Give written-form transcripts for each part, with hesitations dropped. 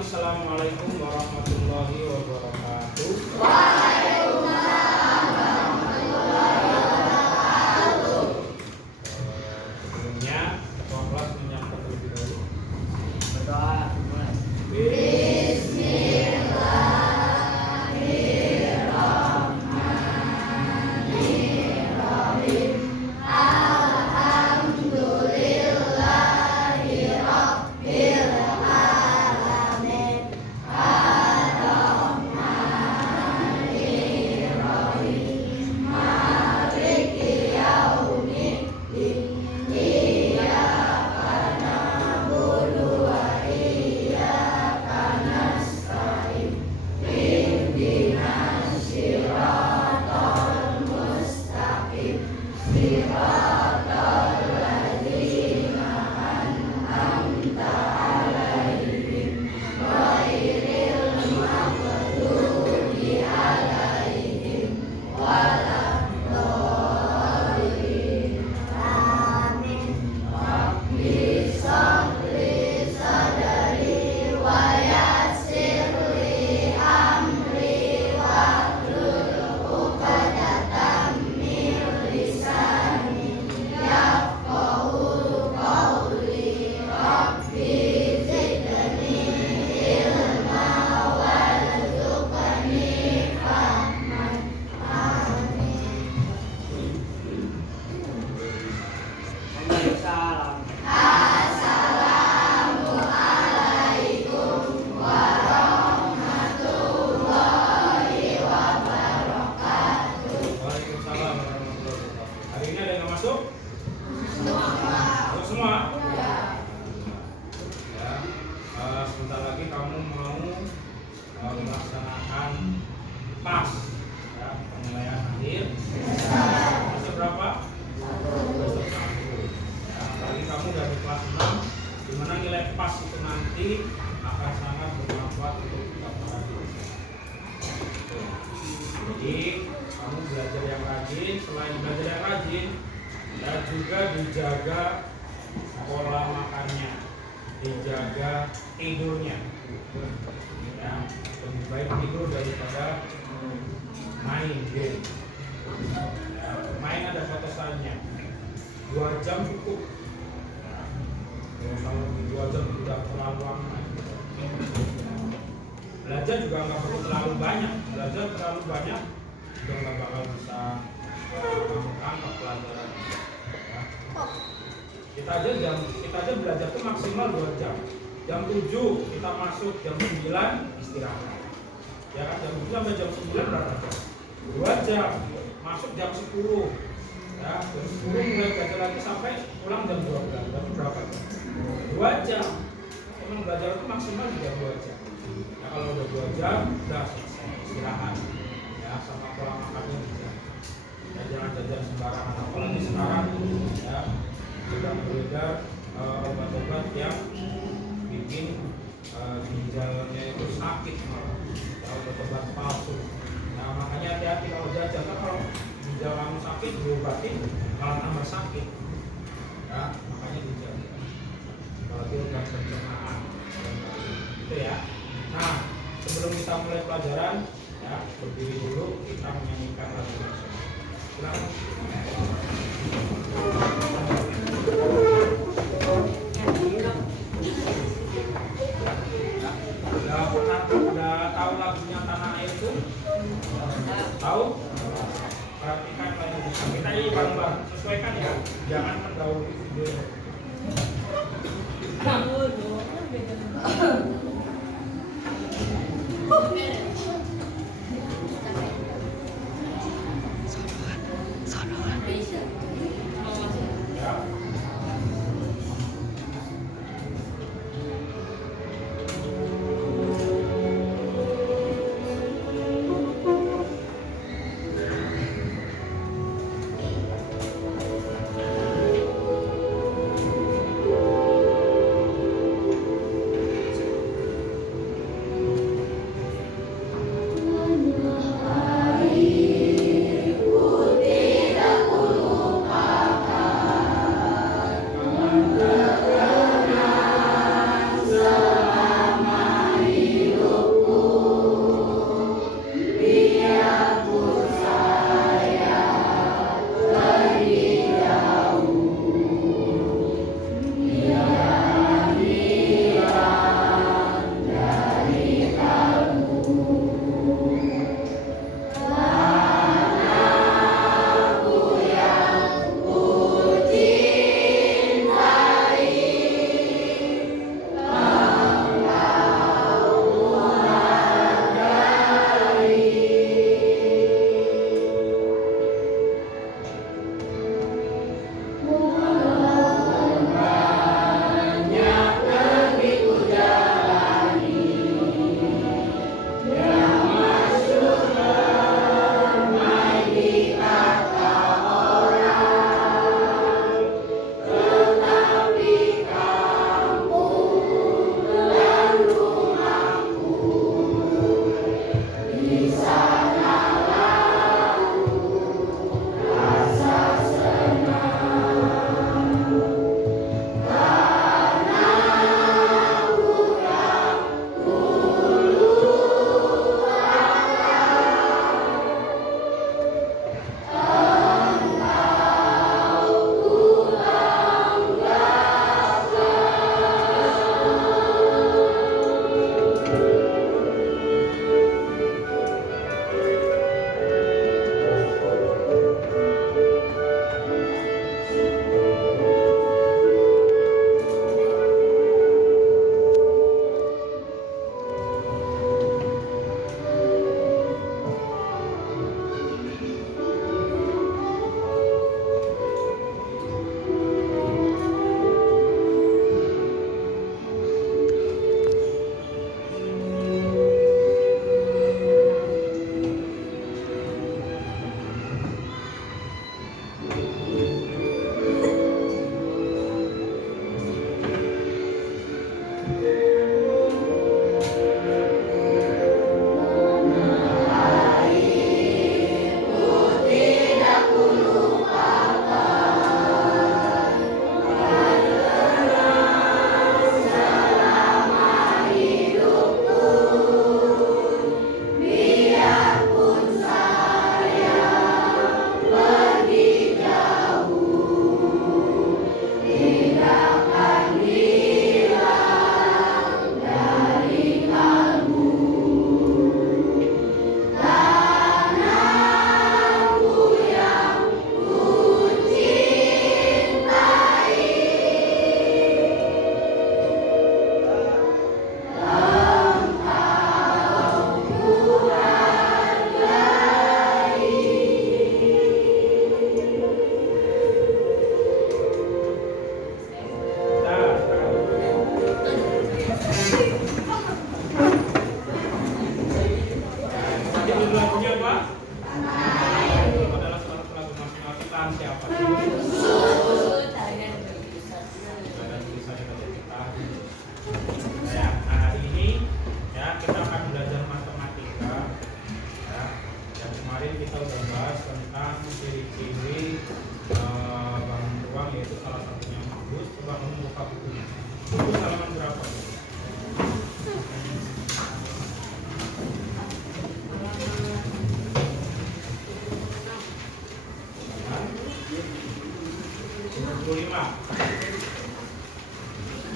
Bismillahirrahmanirrahim. Assalamualaikum warahmatullahi wabarakatuh. Waalaikumsalam warahmatullahi wabarakatuh. Sebelumnya ketua kelas menyampaikan terlebih dahulu. Berdoa. Bismillahirrahmanirrahim. Alhamdulillahirabbil alamin. Ar-Rahmanirrahim. Maliki yaumiddin. Iyyaka na'budu wa iyyaka nasta'in. Ihdinas siratal mustaqim. Siratal ladzina an'amta 'alaihim ghairil maghdubi 'alaihim waladdallin. Amin. Rabbi shrah sadri wa yassir li amri wahlul 'uqdatam min lisani yafqahu qawli. Rabbi zidni ilma warzuqni fahman. Amin. Waalaikumsalam. Assalamualaikum warahmatullahi wabarakatuh. Waalaikumsalam warahmatullahi wabarakatuh. Hari ini ada yang nggak masuk? Masuk semua? Ya. Sebentar lagi kamu mau melaksanakan PAS, ya, penilaian akhir. Semester berapa? Semester 1. Ya, apalagi kamu dari kelas 6, di mana nilai PAS itu nanti akan sangat bermanfaat untuk kita para dosen. Jadi kamu belajar yang rajin, selain belajar yang rajin, dan juga dijaga pola makannya, dijaga tidurnya. Ya, lebih baik tidur daripada main game. Ya, main ada batasannya, 2 jam cukup. Ya, kalau 2 jam tidak terlalu lama. Belajar juga nggak perlu terlalu banyak. Belajar terlalu banyak juga nggak bakal bisa tangkap pelajaran. Ya. Kita aja belajar tuh maksimal 2 jam. Jam 7 kita masuk, jam 9 istirahat. Ya kan, jam 7 sampai jam 9 berapa jam? 2 jam. Masuk jam 10. Ya, jam 10 mulai belajar lagi sampai pulang jam 12. Jam berapa jam? 2 jam. Memang belajar itu maksimal juga 2 jam. Ya, kalau udah 2 jam, udah selesai istirahat. Ya, sama pola makannya bisa. Ya, jangan jajan sembarangan. Apalagi sekarang ya sudah beredar obat-obat yang bikin ginjalnya itu sakit, malah ya, obat-obat palsu. Nah, makanya hati-hati kalau jajan. Kan kalau ginjal kamu sakit diobatin malah tambah sakit. Ya, makanya dijaga. Apalagi obat pencernaan. Itu ya. Nah, sebelum kita mulai pelajaran, ya berdiri dulu, kita menyanyikan lagu nasional. Silakan. Udah tahu lagunya Tanah Air itu? Tahu? Perhatikan lagu kita. Kita ini bareng-bareng, sesuaikan ya. Jangan mendahului video. Ya.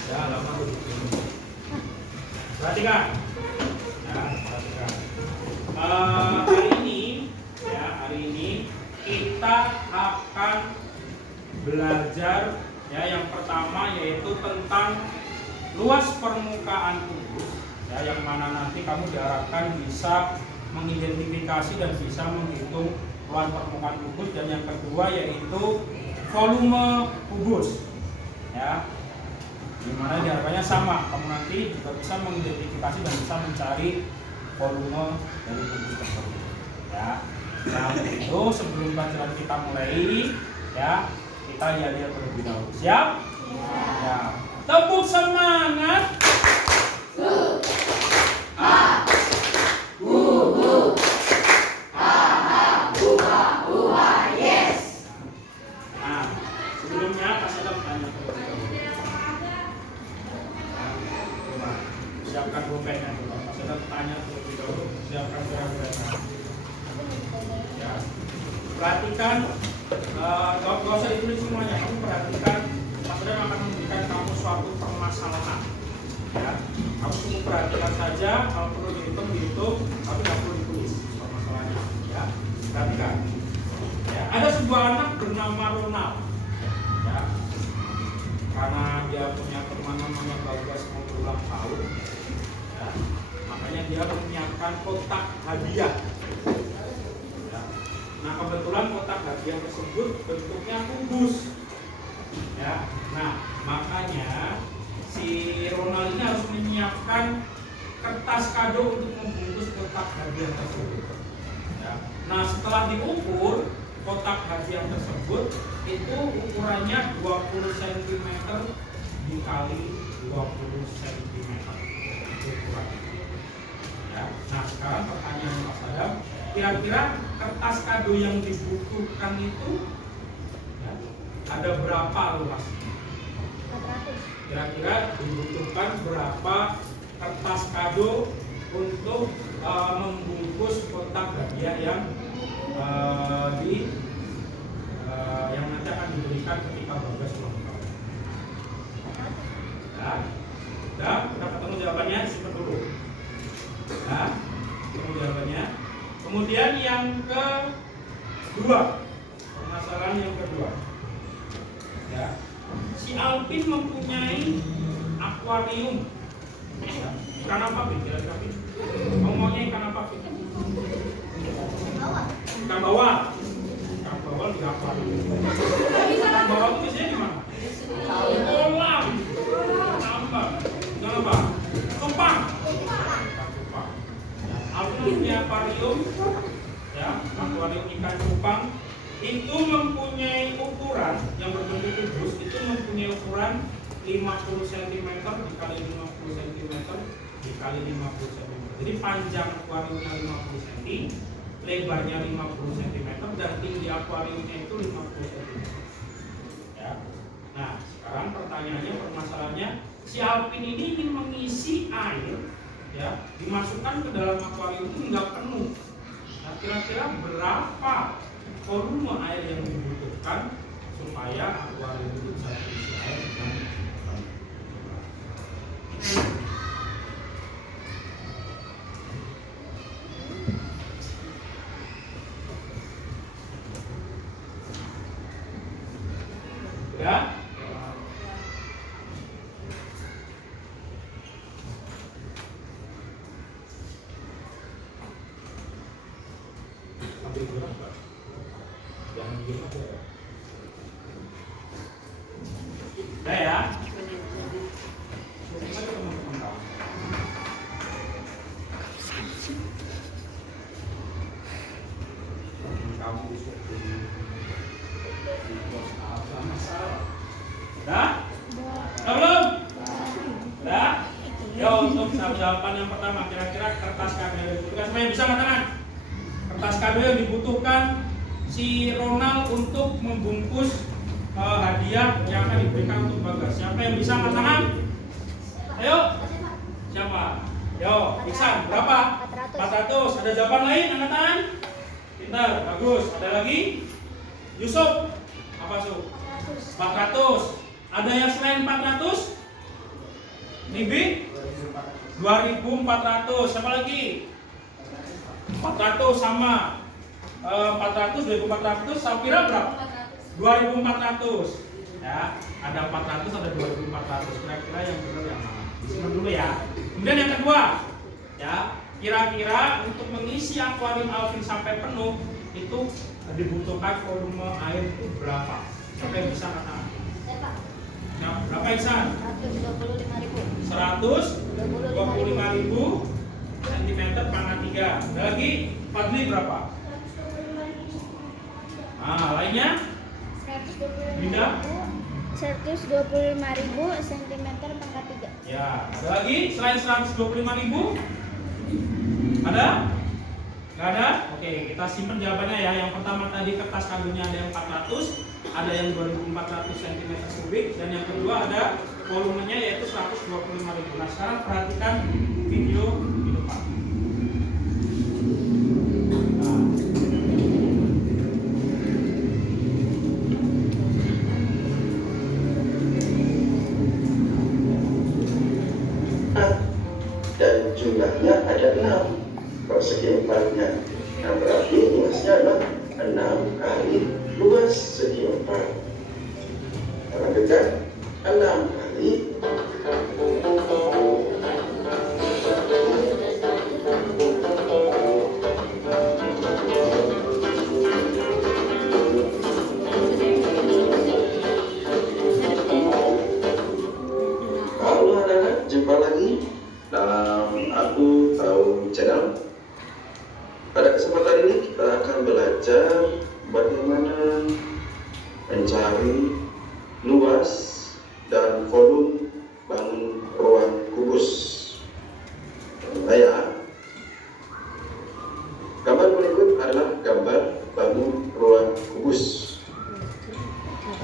Ya, lama dulu. Perhatikan. Ya, perhatikan. Hari ini kita akan belajar ya, yang pertama yaitu tentang luas permukaan kubus ya, yang mana nanti kamu diharapkan bisa mengidentifikasi dan bisa menghitung luas permukaan kubus, dan yang kedua yaitu volume kubus ya, dimana diharapkannya sama, kamu nanti juga bisa mengidentifikasi dan bisa mencari volume dari kubus tersebut ya. Nah, itu sebelum pelajaran kita mulai ya, kita lihat terlebih dahulu. Siap? Ya. Tepuk semangat. Yes. Nah, sebelumnya Pak Sadam tanya terlebih dahulu. Coba siapkan pulpennya. Pak Sadam tanya terlebih dahulu. Siapkan pulpennya. Ya. Perhatikan, gak usah ditulis semuanya. Kamu perhatikan, Pak Sadam akan memberikan kamu suatu permasalahan. Ya, kamu cukup perhatikan saja. Kalau perlu dihitung, tapi nggak perlu ditulis permasalahannya. Ya, perhatikan. Ya, ada sebuah anak bernama Ronald. Ya, karena dia punya teman namanya Bagas mau ulang tahun. Ya, makanya dia menyiapkan kotak hadiah. Nah, kebetulan kotak hadiah tersebut bentuknya kubus. Ya. Nah, makanya si Ronald ini harus menyiapkan kertas kado untuk membungkus kotak hadiah tersebut. Ya. Nah, setelah diukur kotak hadiah tersebut itu ukurannya 20 cm dikali 20 cm. Ukurannya. Ya. Nah, sekarang pertanyaan Mas Adam, kira-kira kertas kado yang dibutuhkan itu ya, ada berapa luasnya? 400. Kira-kira dibutuhkan berapa kertas kado untuk membungkus kotak hadiah yang yang nanti akan diberikan ketika Bagas ulang tahun? Ya, kita ketemu jawabannya, simpan dulu. Ya, ketemu jawabannya. Kemudian yang kedua, permasalahan yang kedua, ya, si Alvin mempunyai akuarium. Ya, ikan apa, Vin? Kira-kira, Vin? Kamu maunya ikan apa, Vin? Ikan bawal. Ikan bawal di akuarium. Ikan bawal itu biasanya di mana? Kolam. Tambang. Jangan apa? Cupang. Alvin punya akuarium, ya, akuarium ikan cupang itu mempunyai ukuran yang berbentuk kubus, itu mempunyai ukuran 50 cm dikali 50 cm dikali 50 cm. Jadi panjang akuariumnya 50 cm, lebarnya 50 cm, dan tinggi akuariumnya itu 50 cm. Ya. Nah, sekarang pertanyaannya, permasalahannya, si Alvin ini ingin mengisi air, ya, dimasukkan ke dalam akuarium itu nggak penuh. Nah, kira-kira berapa volume air yang dibutuhkan supaya akuarium itu bisa terisi air dengan penuh? Ya? Ambil berapa? Jangan gila ya. Udah ya? Semoga teman-teman tahu. Kamu besok di pos apa masalah? Udah? Udah belum? Udah? Yo, untuk jawaban yang pertama, kira-kira kertas kado yang dibutuhkan, supaya bisa mengatakan kertas kado yang dibutuhkan si Ronald untuk membungkus hadiah yang akan diberikan untuk Bagas. Siapa yang bisa angkat tangan? Ayo. Siapa? Yo, Iksan, berapa? 400. Ada jawaban lain? Angkat tangan. Pintar, bagus. Ada lagi? Yusuf, apa Su? 400. Ada yang selain 400? Bibi? 2400. Siapa lagi? 400 sama 400, 2400. Safira berapa? 2400. Ya, ada 400, ada 2400. Kira-kira yang benar yang mana? Disimpan dulu ya. Kemudian yang kedua, ya, kira-kira untuk mengisi akuarium Alvin sampai penuh itu dibutuhkan volume air itu berapa? Siapa yang bisa katakan? Nah, berapa Ihsan? 125.000 cm pangkat 3. Ada lagi? Fadli berapa? Nah, lainnya? Dinda? 125.000 cm pangkat 3. Ya, ada lagi selain 125.000? Ada? Nggak ada? Oke, kita simpan jawabannya ya. Yang pertama tadi kertas kardusnya ada yang 400, ada yang 2400 cm3, dan yang kedua ada volumenya yaitu 125.000. Nah, sekarang perhatikan video di depan. Dan jumlahnya ada 6 persegi empatnya. Nah, berarti luasnya adalah 6 kali luas segi 4. Perhatikan 6 kali Halo anak-anak, jumpa lagi dalam Aku Tahu Channel. Pada kesempatan ini kita akan belajar bagaimana mencari luas dan volume bangun ruang kubus. Nah ya, gambar berikut adalah gambar bangun ruang kubus.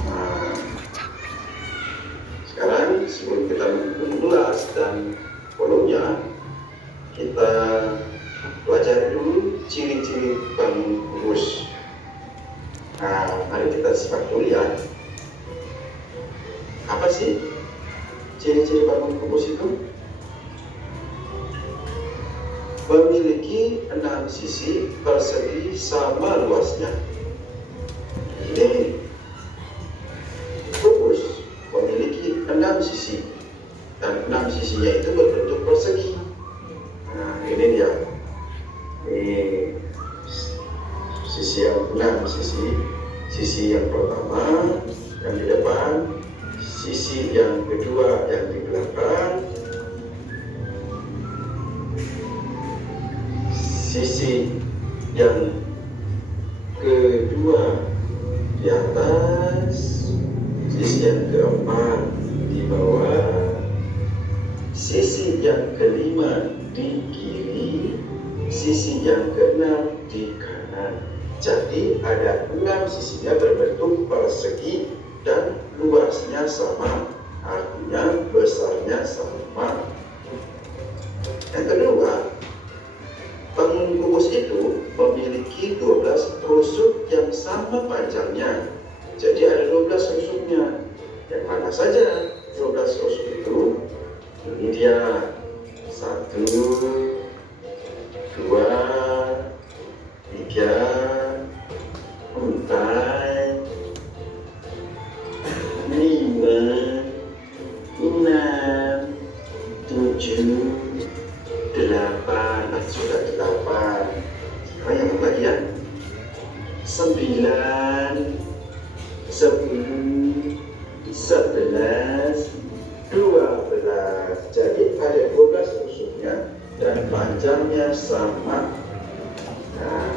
Nah, sekarang sebelum kita menghitung luas dan volumenya, kita pelajari dulu ciri-ciri bangun kubus. Nah, mari kita simak dulu ya. Apa sih ciri-ciri bangun kubus itu? Memiliki 6 sisi persegi sama luasnya. Ini kubus memiliki 6 sisi, dan 6 sisinya itu berbentuk persegi. Nah, ini dia. Ini sisi yang 6 sisi yang pertama yang di depan, sisi yang kedua yang di belakang, sisi yang kedua di atas, sisi yang keempat di bawah, sisi yang kelima di kiri, sisi yang keenam di kanan. Jadi ada 6 sisinya berbentuk persegi dan luasnya sama, artinya besarnya sama. Yang kedua, bangun kubus itu memiliki 12 rusuk yang sama panjangnya. Jadi ada 12 rusuknya. Yang mana saja 12 rusuk itu? Ini dia. 1, 2, 3, 4, 5, 6, 7, 8. Nah, sudah 8. Sekarang yang lagi ya. 9, 10, 11, 12. Jadi ada 12 rusuknya dan panjangnya sama. Nah,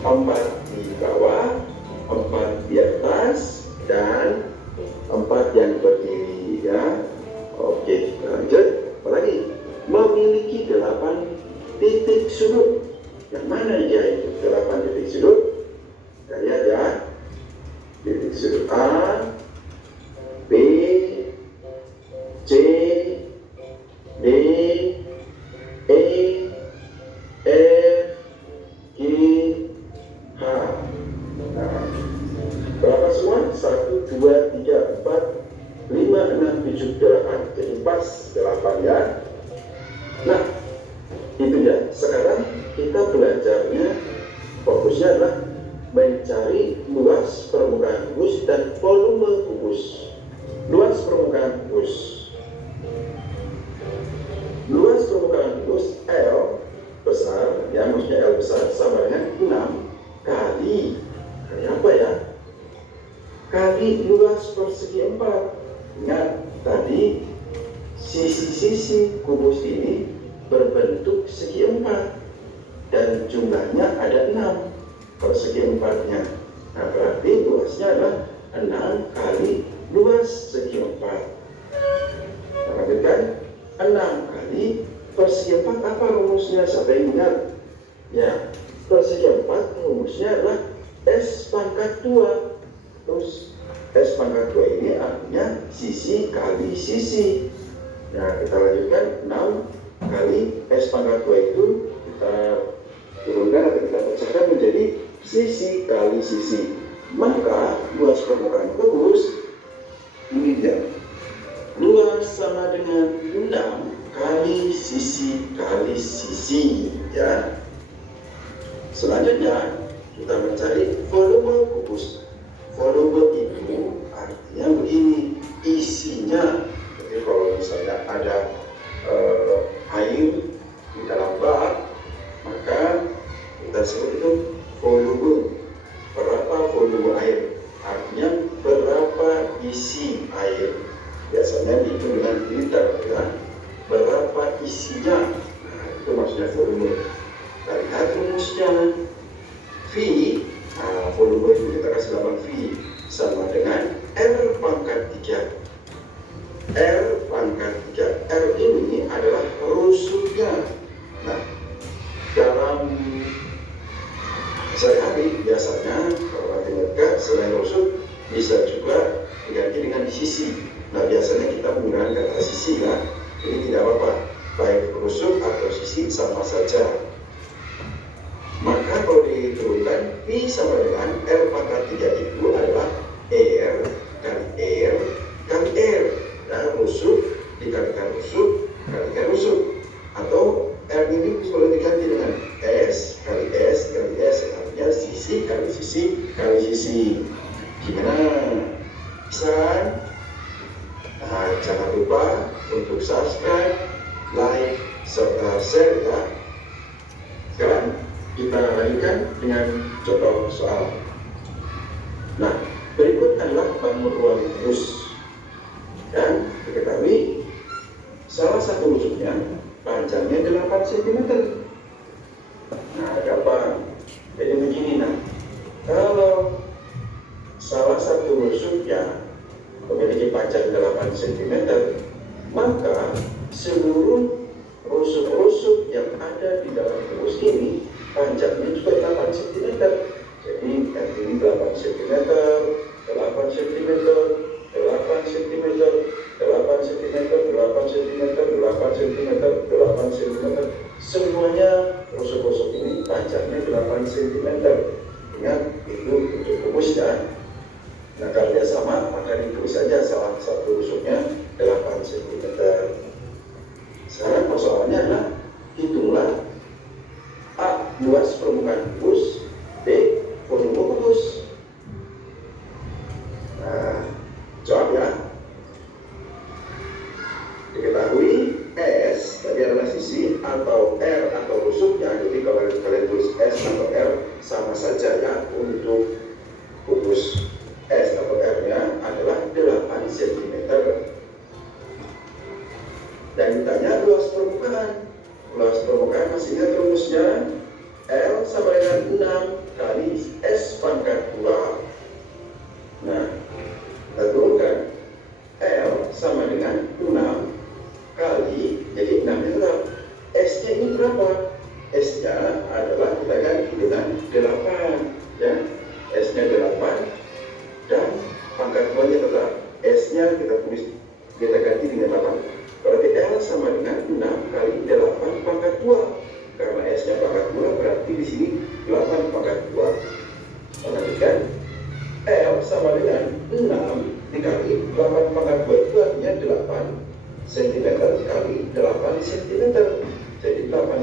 4 di bawah, 4 di atas, dan 4 yang berdiri ya. Oke, lanjut. Apalagi memiliki 8 titik sudut. Yang mana dia itu 8 titik sudut? Kita lihat ya. Titik sudut A, B, C, D, E, F, G, H. Nah, berapa semua? 1, 2, 3, 4, Itu ya. Sekarang kita belajarnya, fokusnya adalah mencari luas permukaan kubus dan volume kubus. Luas permukaan kubus. Luas permukaan kubus L besar, ya maksudnya L besar sama dengan 6 kali apa ya? Kali luas persegi 4. Ingat tadi sisi-sisi kubus ini berbentuk segi 4 dan jumlahnya ada 6 persegi 4-nya. Nah berarti luasnya adalah 6 kali luas segi 4. Perhatikan 6 kali persegi 4 apa rumusnya? Siapa yang ingat? Ya, persegi 4 rumusnya adalah S pangkat 2. Terus S pangkat 2 ini artinya sisi kali sisi. Nah kita lanjutkan 6 kali S pangkat 2 itu kita turunkan atau kita pecahkan menjadi sisi kali sisi. Maka luas permukaan kubus ini dia. Luas sama dengan 6 kali sisi ya. Selanjutnya kita mencari volume kubus. Volume itu artinya begini, isinya. Jadi kalau misalnya ada air di dalam bak, maka kita sebut itu volume. Berapa volume air? Artinya berapa isi air. Biasanya dihitung dengan liter, ya. Berapa isinya? Nah, itu maksudnya volume. Kita lihat rumusnya. V, volume itu kita kasih lambang V sama dengan R pangkat 3. R pangkat 3. R ini adalah rusuhnya. Nah, dalam sehari-hari biasanya kalau matematika selain rusuh bisa juga diganti dengan sisi. Nah biasanya kita menggunakan kata sisi ya. Jadi tidak apa-apa, baik rusuh atau sisi sama saja. Maka kalau diturunkan P sama dengan R pangkat 3 itu adalah R kali R kali R. Nah rusuh dikalikan rusuh kalikan rusuh. Atau R ini boleh diganti dengan S kali S kali S. Artinya sisi kali sisi kali sisi. Gimana? Bisa? Nah, jangan lupa untuk subscribe, like, serta share ya. Sekarang kita lanjutkan dengan contoh soal. Nah, berikut adalah bangun ruang kubus. Dan diketahui salah satu rusuknya panjangnya 8 cm. Nah, gampang. Jadi begini nah. Kalau salah satu rusuknya memiliki panjang 8 cm, maka seluruh rusuk-rusuk yang ada di dalam kubus ini panjangnya juga 8 cm. Jadi yang ini 8 cm, 8 cm, 8 cm, 8 cm, 8 cm, 8 cm, 8 cm. Semuanya rusuk-rusuk ini panjangnya 8 cm. Ingat, itu untuk kubus ya. Nah kalau dia sama, maka ditulis saja salah satu rusuknya 8 cm. Sekarang persoalannya adalah hitunglah A. Luas permukaan kubus, B. Volume kubus. Nah, jawab ya. Diketahui S tadi adalah sisi atau R atau rusuknya. Jadi kalau kalian tulis S atau R sama saja ya untuk kubus. S atau R-nya adalah 8 cm. Dan ditanya luas permukaan. Luas permukaan masih ingat rumusnya? L sama dengan 6 kali S pangkat 2. Nah, kita turunkan. L sama dengan 6 kali, jadi 6 itu berapa? S-nya ini berapa? S-nya adalah kita ganti dengan 8. Ya, S-nya 8. Dan pangkat 2 nya tetap S-nya kita ganti dengan 8. Berarti L sama dengan 6 kali 8 pangkat 2. Karena S-nya pangkat 2 berarti di sini 8 pangkat 2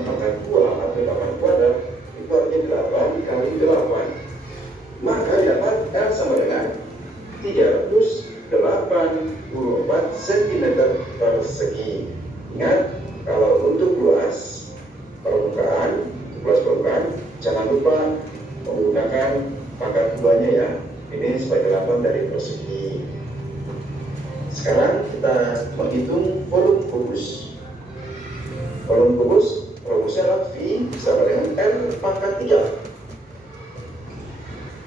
pangkat 2 atau 8 kuadrat itu artinya 8 kali 8. Maka dapat R sama dengan 384 cm persegi. Ingat, kalau untuk luas permukaan, jangan lupa menggunakan pangkat 2-nya ya. Ini sebagai 8 dari persegi. Sekarang kita menghitung volume kubus. Volume kubus, rumusnya adalah V sama dengan R pangkat 3.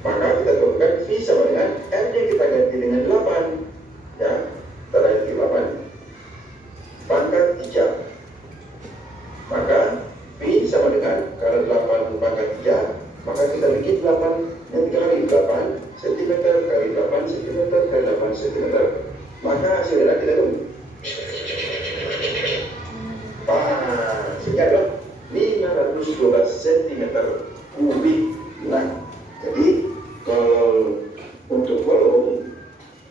Maka kita turunkan V sama dengan R yang kita ganti dengan 8. Ya, kita ganti 8 pangkat 3. Maka V sama dengan, karena 8 pangkat 3, maka kita bikin 8 yang 3 kali 8 cm kali 8 cm kali 8 cm. Maka hasilnya kita tunggu. Sehingga adalah 512 cm kubik. Nah, jadi kalau untuk volume,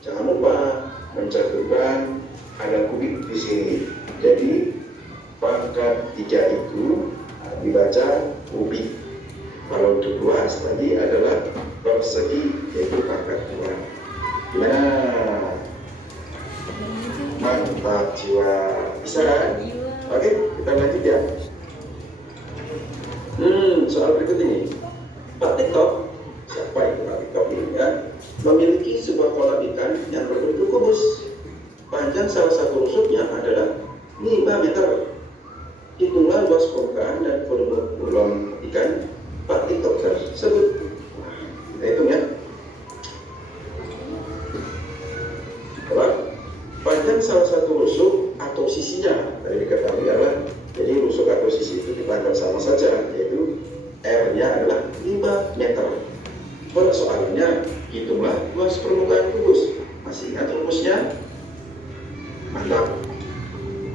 jangan lupa mencatatkan ada kubik di sini. Jadi pangkat 3 itu dibaca kubik. Kalau untuk luas tadi adalah persegi, yaitu pangkat 2. Nah, mantap jiwa. Bisa kan? Oke, kita lanjut ya. Soal berikut ini. Pak TikTok, siapa itu Pak TikTok ini ya? Memiliki sebuah kolam ikan yang berbentuk kubus. Panjang salah satu rusuknya adalah 5 meter. Hitunglah luas permukaan dan volume kolam ikan Pak TikTok tersebut. Kita hitung ya. Panjang salah satu rusuk atau sisinya tadi diketahui adalah, jadi rusuk atau sisi itu dipandang sama saja, yaitu R-nya adalah 5 meter. Persoalannya, hitunglah luas permukaan kubus. Masih ingat rumusnya? Mantap.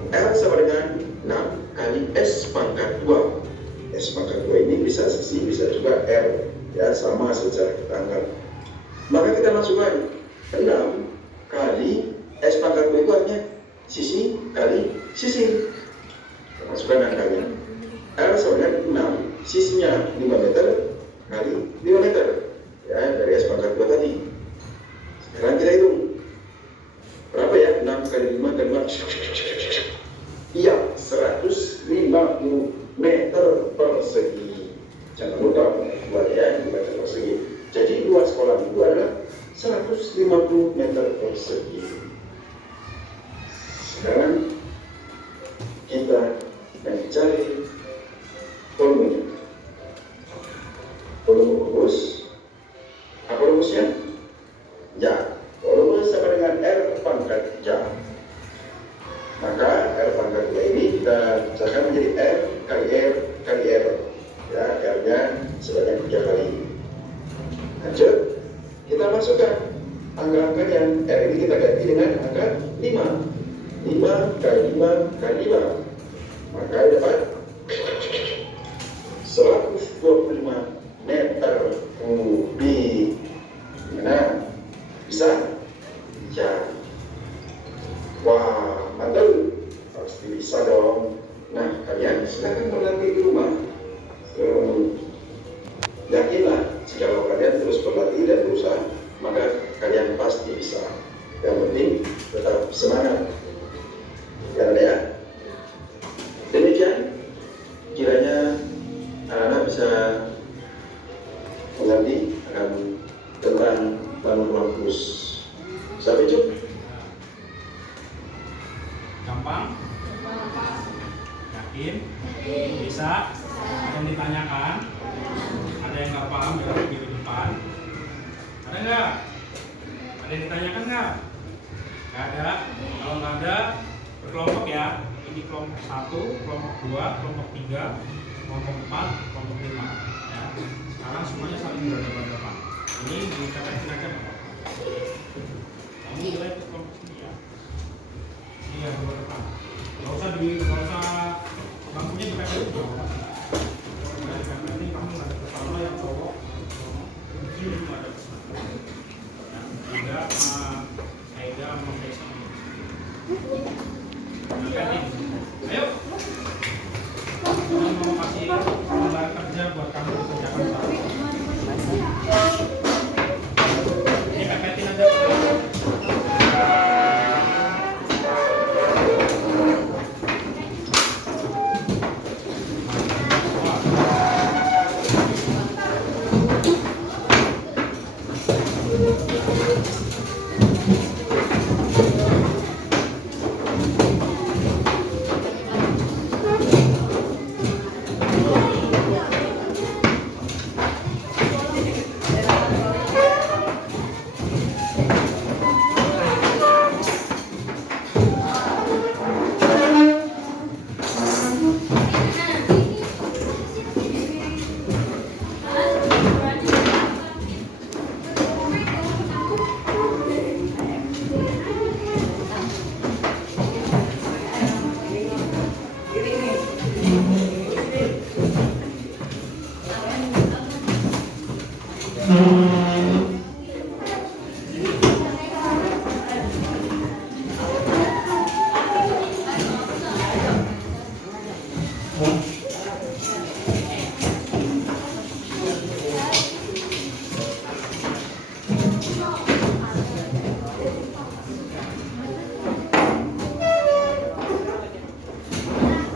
R sama dengan 6 kali S pangkat 2. S pangkat 2 ini bisa sisi, bisa juga R. Ya, sama saja kita anggap. Maka kita masukkan 6 kali S pangkat 2 itu artinya sisi kali sisi. Masukkan angkanya. R sama dengan 6, sisinya 5 meter kali 5 meter. Ya, dari S pangkat 2 tadi. Sekarang kita hitung. Berapa ya? 6 kali 5 kali 5. Iya, 150 meter persegi. Jangan lupa buat ya, meter persegi. Jadi luas kolam itu adalah 150 meter persegi. Sekarang kita mencari volumenya. Volume kubus. Apa rumusnya? Ya, volume sama dengan R pangkat 3. Maka R pangkat 2 ini kita pecahkan menjadi R kali R kali R. Ya, R-nya sebanyak 3 kali. Lanjut, kita masukkan angka-angka yang R ini kita ganti dengan angka 5. 5 kali 5 kali 5. Maka dapat 125 meter kubik. Gimana? Bisa? Ya. Wah, mantap. Pasti bisa dong. Nah, kalian silakan berlatih di rumah. Yakinlah, jika kalian terus berlatih dan berusaha, maka kalian pasti bisa. Yang penting tetap semangat. Ya. Demikian, kiranya anak-anak bisa mengerti akan tentang bangun ruang kubus. Sampai jumpa. Gampang? Yakin? Bisa? Ada yang ditanyakan? Ada yang nggak paham bisa di depan? Ada nggak? Ada yang ditanyakan nggak? Nggak ada? Kalau nggak ada, berkelompok ya. Ini kelompok 1, kelompok 2, kelompok 3, kelompok 4, kelompok 5 ya. Sekarang semuanya saling berhadapan-hadapan. Ini dikatakan aja apa? Kamu mulai ke kelompok sini ya. Iya, berdepan. Nggak usah bangkunya dipepet dulu. Ini kamu nggak ada kesana yang cowok. Ini cuma ada kesana. Ya, Aida sama Faisal. Ayo. Ini mau kasih lembar kerja buat kamu kerjakan satu. Ini pepetin aja.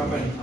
Apa nih?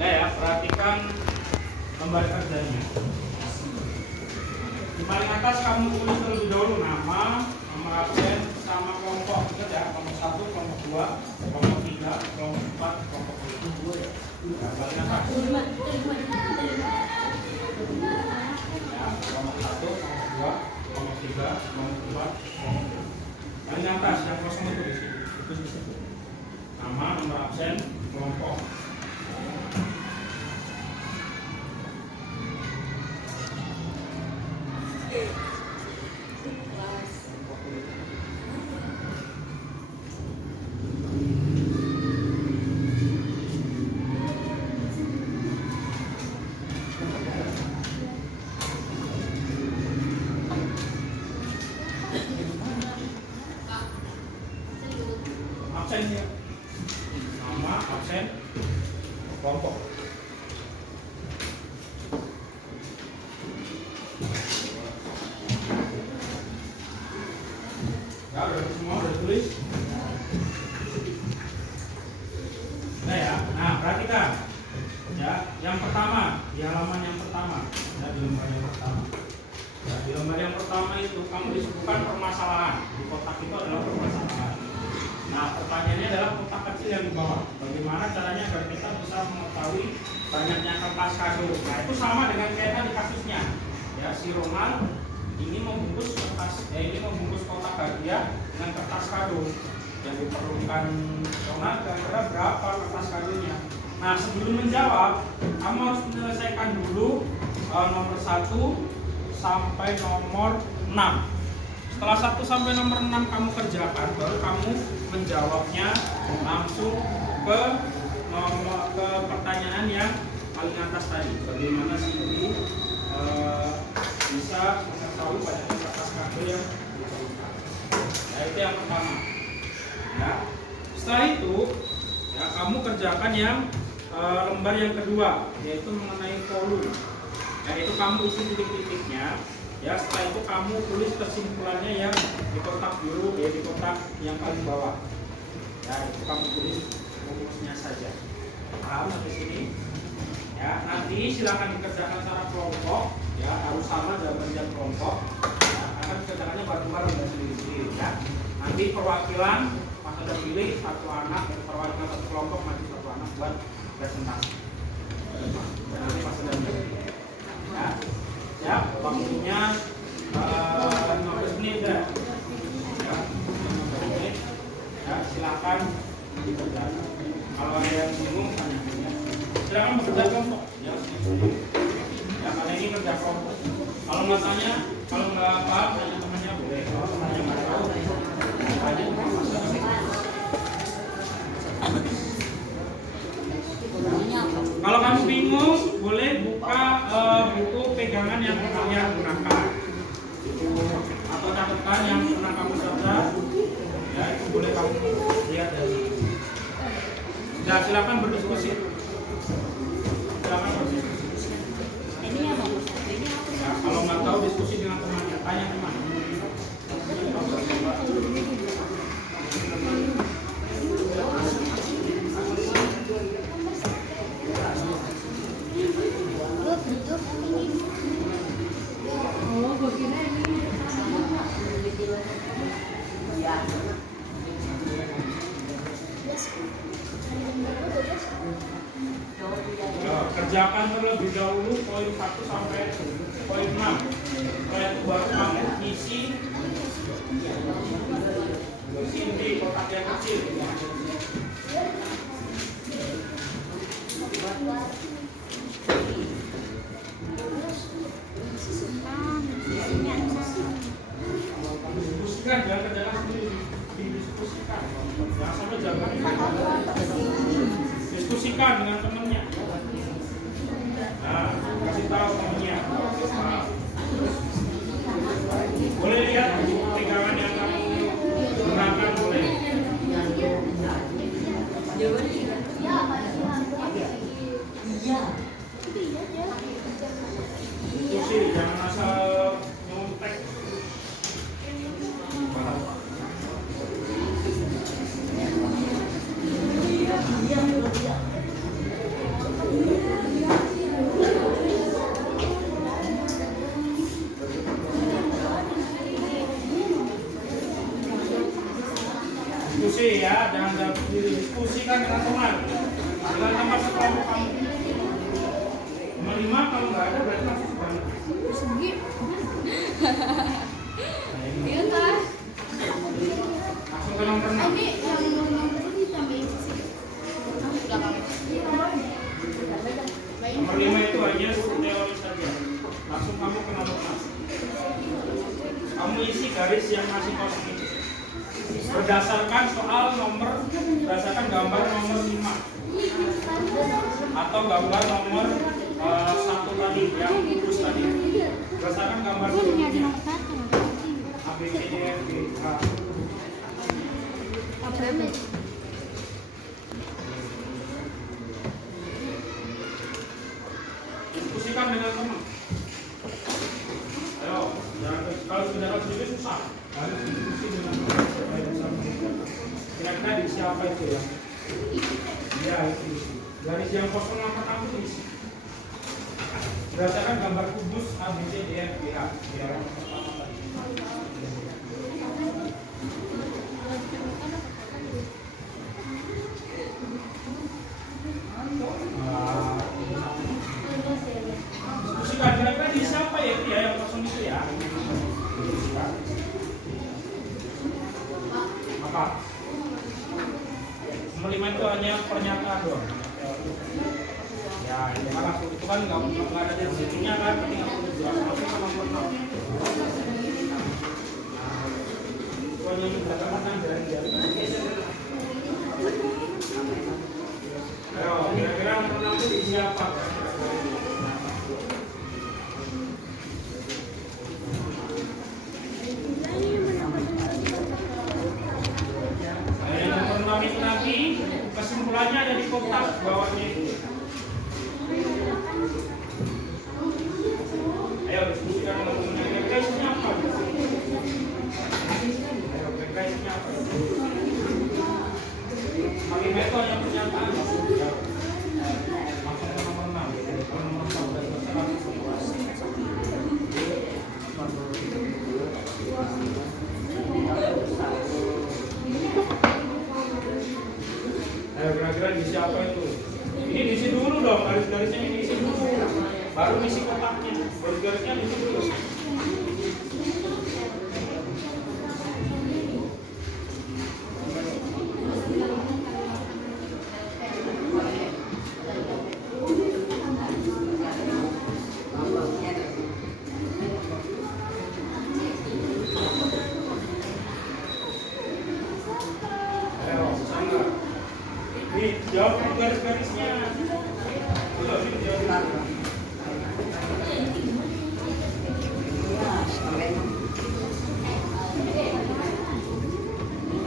Nah ya, perhatikan lembar kerjanya. Di paling atas kamu tulis terlebih dahulu nama, nomor absen, sama kelompok. Ingat ya, kelompok 1, kelompok 2, kelompok 3, kelompok 4, kelompok 5 ya. Nah, paling atas. Ya, kelompok 1, kelompok 2, kelompok 3, kelompok 4, kelompok 5. Paling atas yang kosong itu di sini. Itu di situ. Nama, nomor absen, kelompok. Absen ya. Nama, absen, kelompok. Ya, udah semua udah tulis. Nah ya, nah perhatikan. Ya, yang pertama di halaman yang pertama, ya, di lembar yang pertama. Ya, di lembar yang pertama itu kamu disebutkan permasalahan. Di kotak itu adalah permasalahan. Nah, pertanyaannya adalah kotak kecil yang di bawah. Bagaimana caranya agar kita bisa mengetahui banyaknya kertas kado? Nah, itu sama dengan kayak tadi kasusnya. Ya, si Ronald ini membungkus kotak hadiah dengan kertas kado. Yang diperlukan Ronald kira-kira berapa kertas kadonya? Nah, sebelum menjawab, kamu harus menyelesaikan dulu nomor 1 sampai nomor 6. Setelah 1 sampai nomor 6 kamu kerjakan, baru kamu menjawabnya langsung ke pertanyaan yang paling atas tadi. Bagaimana sih ini bisa mengetahui banyaknya kertas kado yang diperlukan? Nah, itu yang pertama. Ya. Setelah itu, ya, kamu kerjakan yang lembar yang kedua, yaitu mengenai volume. Yaitu kamu isi titik-titiknya. Ya, setelah itu kamu tulis kesimpulannya yang di kotak biru, ya di kotak yang paling bawah. Ya, itu kamu tulis rumusnya saja. Paham sampai sini? Ya, nanti silakan dikerjakan secara kelompok, ya harus sama jawaban jam kelompok. Ya, akan kerjakannya bareng-bareng dan sendiri-sendiri ya. Nanti perwakilan Mas ada pilih satu anak, perwakilan satu kelompok maju satu anak buat presentasi. Dan nanti Mas ada pilih. Ya, ya waktunya 15 menit ya. Ya, 15 menit. Ya, silakan dikerjakan. Kalau ada yang bingung tanya. Silakan bekerja kelompok. Ya, ya karena ini kerja kelompok. Kalau nggak tanya, kalau nggak paham tanya temannya boleh. Kalau temannya nggak tahu, tanya ke Mas. Kalau kamu bingung, boleh buka buku pegangan yang kalian gunakan atau catatan yang pernah kamu catat. Ya, itu boleh kamu lihat dari. Nah, silakan berdiskusi. Silakan berdiskusi. Ini apa? Ini apa? Ya, kalau nggak tahu diskusi dengan temannya, tanya teman. Kerjakan terlebih dahulu poin 1 sampai poin 6. Setelah itu baru kamu isi di kotak yang kecil. Diskusikan, jangan kerjakan sendiri, didiskusikan. Jangan sampai jangan diskusikan dengan temannya. Nah, kasih tahu temannya. Boleh lihat pegangan yang kamu gunakan boleh. Diskusi, jangan asal nyontek. Diskusi ya, jangan jawab sendiri. Diskusikan dengan teman, dengan teman sekelompok kamu. Nomor 5 kalau nggak ada berarti langsung sebanyak. Iya kan? Langsung ke nomor 6. Ini yang nomor ini tambahin sih. Nomor 5 itu hanya teori saja. Langsung kamu ke nomor 6. Kamu isi garis yang masih kosong itu. Berdasarkan soal nomor, berdasarkan gambar nomor 5 atau gambar nomor 1 tadi yang lurus tadi. Berdasarkan gambar Ini ada ini nomor 1. A B C D E F G H. Apa ini? Diskusikan dengan teman. Ayo, jangan kalau saudara sendiri susah. Harus diskusi dengan teman supaya bisa mengerjakan. Kira-kira di siapa itu ya? Ya itu isi. Garis yang kosong yang pertama itu isi. Berdasarkan gambar kubus A B C D E F G H. Ya, yang pertama tadi. Diskusikan kira-kira di siapa ya itu ya yang kosong itu ya. Diskusikan. Apa? Nomor 5 itu hanya pernyataan doang. Ya, itu kan langsung itu kan nggak ada deskripsinya kan, tapi nggak perlu jelas langsung ke nomor 6. Itu hanya ini berdasarkan kan jari-jari. Ayo, kira-kira nomor 6 itu di siapa? Nomor 6 itu nanti kesimpulannya ada di kotak bawahnya itu. Ayo diskusikan dengan teman-teman. Kira-kira isinya apa? Ayo, kira-kira isinya apa? Pakai metode yang pernyataan langsung ke nomor 6. baru isi kotaknya. Burgernya di situ. Nih, jawab garis-garisnya.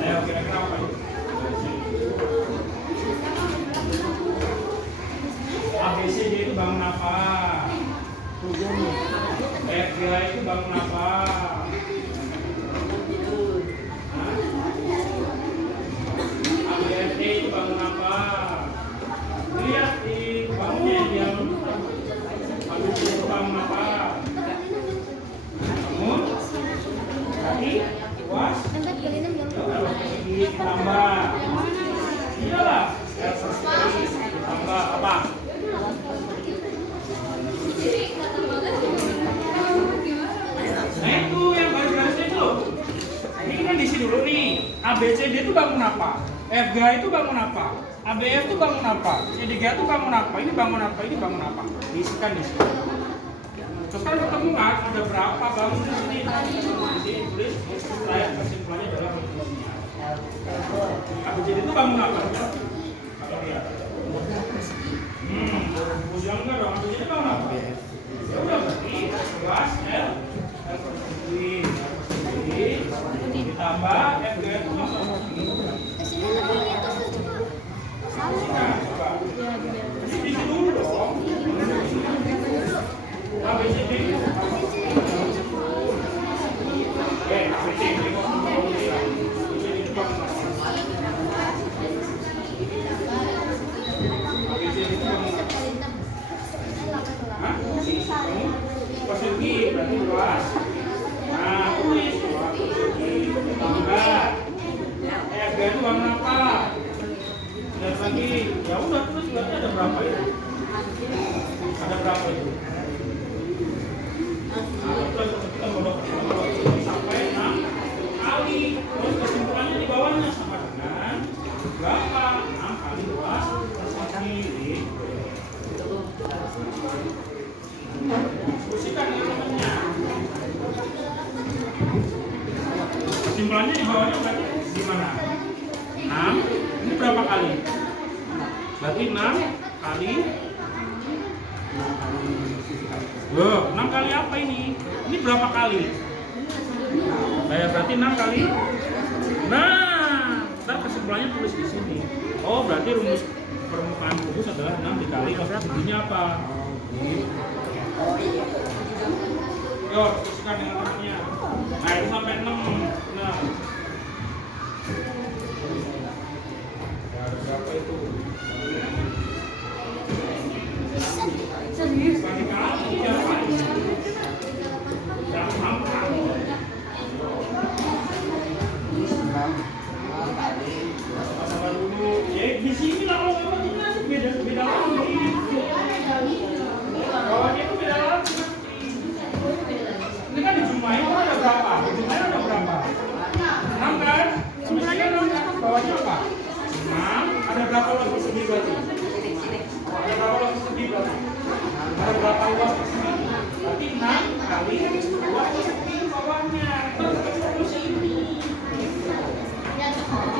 Ayo, kira-kira apa itu? ABCD itu bangun apa? FGA itu bangun apa? ABFD itu bangun apa? Lihat di bangunnya dia ABCD itu bangun apa? Bangun? Kaki? Puas? Ditambah. Iyalah. Ditambah apa? Nah itu yang garis-garisnya itu. Ini kan diisi dulu nih. ABCD itu bangun apa? FGA itu bangun apa? ABF itu bangun apa? CDG itu bangun apa? Ini bangun apa? Ini bangun apa? Diisikan di sini. Terus kan ketemu kan ada berapa bangun di sini? Di sini tulis kesimpulannya adalah ABCD itu bangun apa? Kalau lihat. Yang enggak dong, ABCD bangun apa? Ya udah berarti luas L ditambah FGA isi dulu dong. ABCD ABCD persegi berarti luas. Nah, tulis persegi ditambah FGA itu warna apa? Lihat lagi, ya udah terus berarti ada berapa itu? Ada berapa itu? Nah, terus kita bodoh sampai 6 kali. Terus kesimpulannya di bawahnya sama dengan berapa? 6 kali luas persegi. Diskusikan dengan temannya. Kesimpulannya di bawahnya berarti gimana? 6, ini berapa kali? Berarti 6 kali 6 kali apa ini? Ini berapa kali? Berarti 6 kali. Nah, ntar kesimpulannya tulis di sini. Oh, berarti rumus permukaan kubus adalah 6 dikali persegi apa? Yuk, diskusikan dengan temannya. Nah, itu sampai 6. Nah. Berapa itu? Serius? Bagi kali ya, Pak. Jangan mampang. Sabar dulu. Ya, di sini lah kalau nggak jelas beda lagi. Bawahnya itu beda lagi. Ini kan dijumlahin itu ada berapa? Dijumlahin ada berapa? 6 kan? Semestinya 6 kan? Bawahnya apa? 6. Ada berapa luas persegi berarti? Ada berapa luas persegi berarti? Ada berapa luas persegi? Berarti 6 kali luas persegi bawahnya. Terus solusi ini.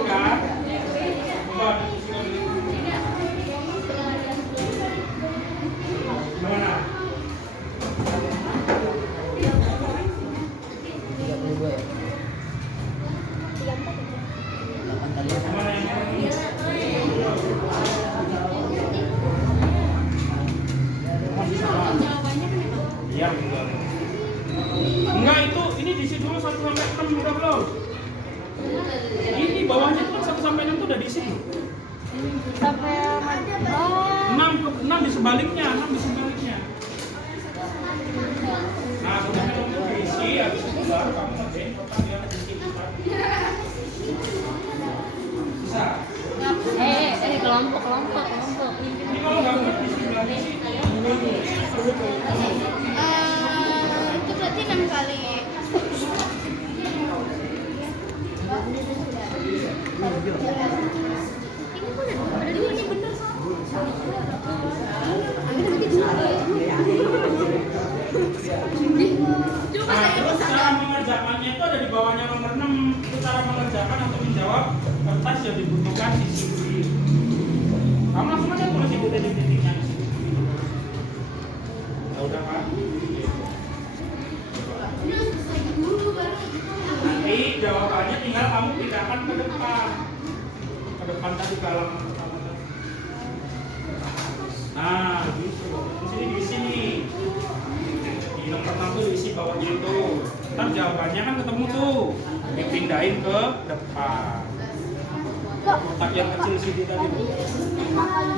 Kan? Coba diskusikan dulu. Gimana? Gimana yang ini? Iya, enggak itu, ini diisi dulu 1 sampai 6 udah belum? Ini bawahnya tuh 1 sampai 6 tuh udah diisi. Sampai 6 di sebaliknya, 6 di sebaliknya. Nah, sudah kamu diisi, habis itu baru kamu ngerjain kotak yang diisi tadi. Bisa? kelompok. Ini kalau nggak ngerti sebenarnya sih Itu berarti 6 kali. Ada dua nih bener. Nah, terus cara mengerjakannya itu ada di bawahnya nomor 6. Itu cara mengerjakan atau menjawab kertas yang dibutuhkan di sini. Kamu langsung aja tulis ibu titik-titiknya di sini. Ya udah kan? Nanti jawabannya tinggal kamu pindahkan ke depan. Ke depan tadi ke halaman pertama tadi. Nah, gitu. Terus ini diisi nih. Di nomor 6 tuh diisi bawahnya itu. Ntar jawabannya kan ketemu tuh. Dipindahin ke depan. Kotak yang kecil sini tadi.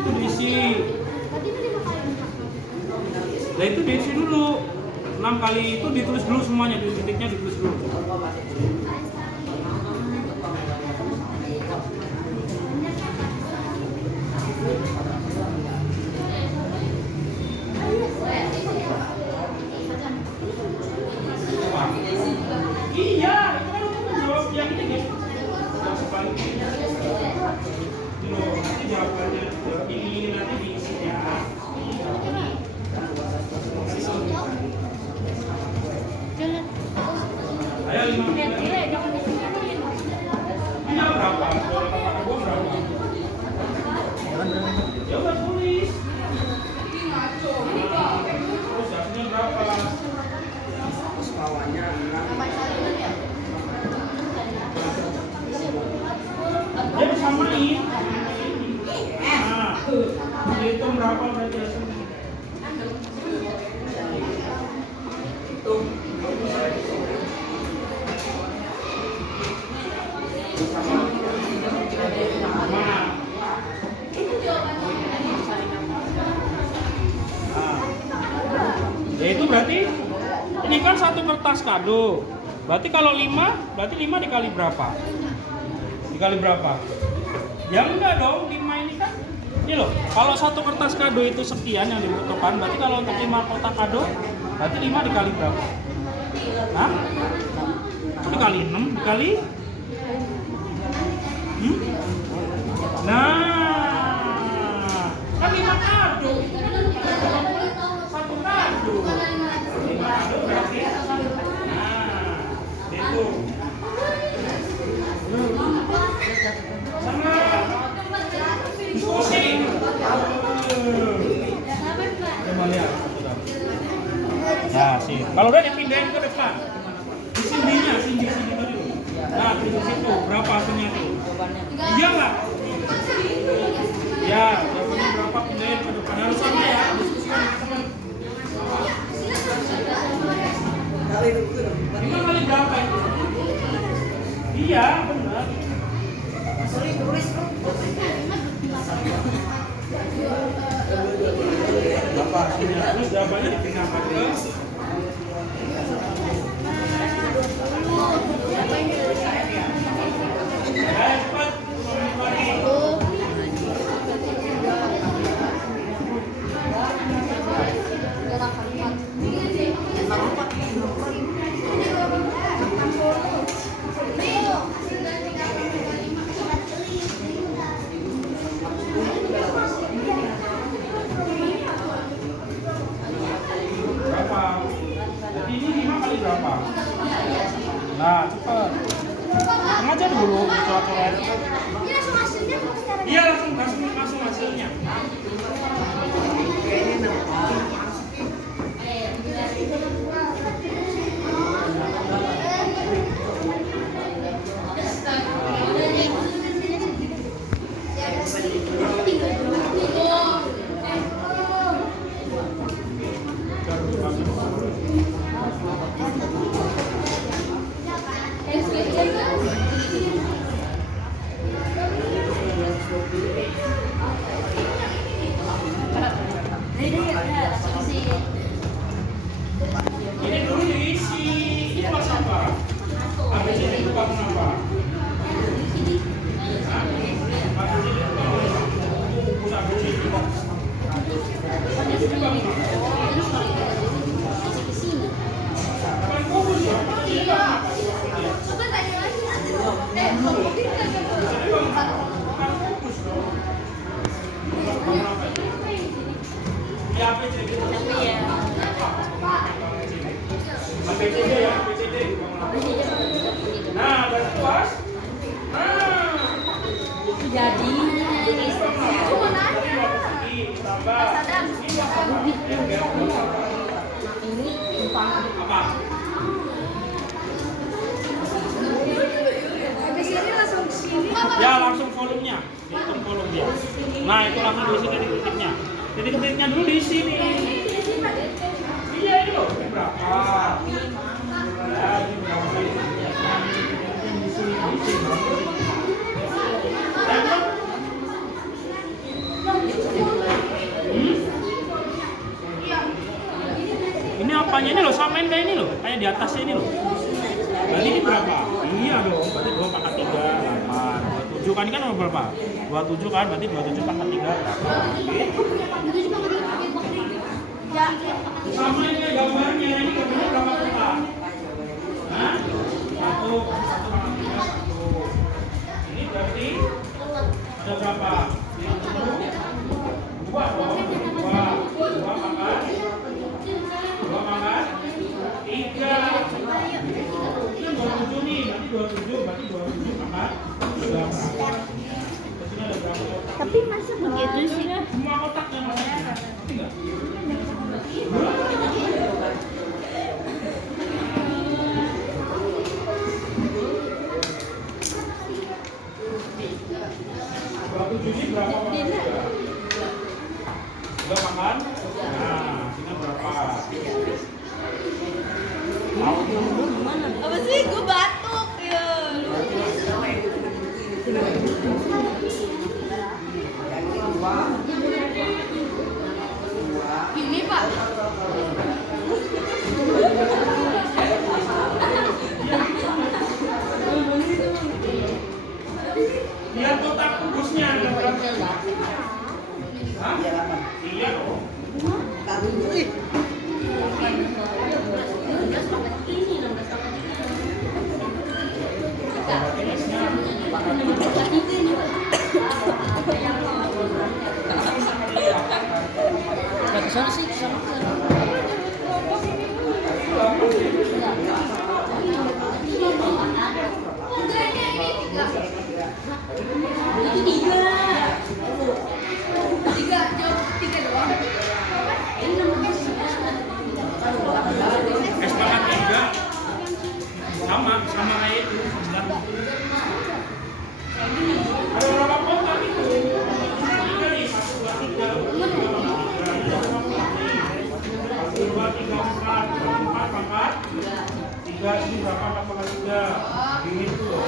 Itu diisi. Nah itu diisi dulu. 6 kali itu ditulis dulu semuanya, di titiknya ditulis dulu. Iya, itu kan untuk menjawab yang ini guys. Yang sebaliknya. Loh, nanti jawabannya ini nanti diisi ya. Ayo 5 menit. Ini berapa? Gua berapa? Ya udah tulis. Terus hasilnya berapa? Bawahnya 6. Dia disamain. Nah, hitung berapa berarti hasilnya? Ya itu berarti ini kan satu kertas kado. Berarti kalau 5, berarti 5 dikali berapa? Dikali berapa? Ya enggak dong, 5 ini kan. Ini loh, kalau satu kertas kado itu sekian yang dibutuhkan, berarti kalau untuk 5 kotak kado, berarti 5 dikali berapa? Hah? Dikali 6, dikali? Nah, kan 5 kado. Satu kado. 5 kado berarti. Nah, itu. Sama diskusi. Coba lihat. Ya, sih. Kalau udah dipindahin ke depan. Di sininya, sini tadi. Nah, di situ berapa hasilnya itu? Iya nggak? Ya, jawabannya berapa pindahin ke depan? Harus sama ya, diskusikan dengan teman. 5 kali berapa itu? Iya, benar. Berapa hasilnya? Terus jawabannya dipindahkan ke cepat. Berapa? Jadi ini 5 kali berapa? Nah, cepat. Sengaja dulu coret-coret. Iya, langsung hasilnya. Coba tanya lagi. Ya, PCD. PCD ya, PCD. Nah, udah puas. Nah. Jadi, aku mau nanya. Tambah. Ini Apa? habis ini langsung sini. Ya, langsung volumenya. Hitung volumenya. Nah, itu langsung diisi titik-titiknya. Titik-titiknya dulu di sini. Iya, ini loh. Ini berapa? Ya, ini berapa? Di sini. Ya, kan? Ini apanya ini loh, samain kayak ini loh, kayak di atasnya ini loh. Berarti ini berapa? Iya dong, berarti 2 pangkat 3, 8. 27 kan nomor berapa? 27 kan, berarti 27 pangkat 3, 8. Sama ini gambarnya, ini gambarnya berapa kotak? Hah? 1 pangkat 3, 1. Ini berarti ada berapa? 2 dong, 2 pangkat 3. Ini 27 nih, nanti 27 berarti 27 pangkat 3. Terus ini ada berapa kotak? Tapi masa begitu sih? Semua kotaknya masanya. Enggak. Ini berapa pangkat 3? 2 pangkat? Nah, sini berapa? Apa sih? Gue batuk ya. Ini Pak. Lihat kotak kubusnya ada berapa? Hah? Iya dong. Kesana sih, kesana. Tiga doang. Es pangkat 3 sama kayak itu 9. Ada berapa kotak itu? 3 nih, 1, 2, 3. 1, 2, 3, 4. 4 pangkat 3. Ini berapa 4 pangkat 3? Ini tuh loh.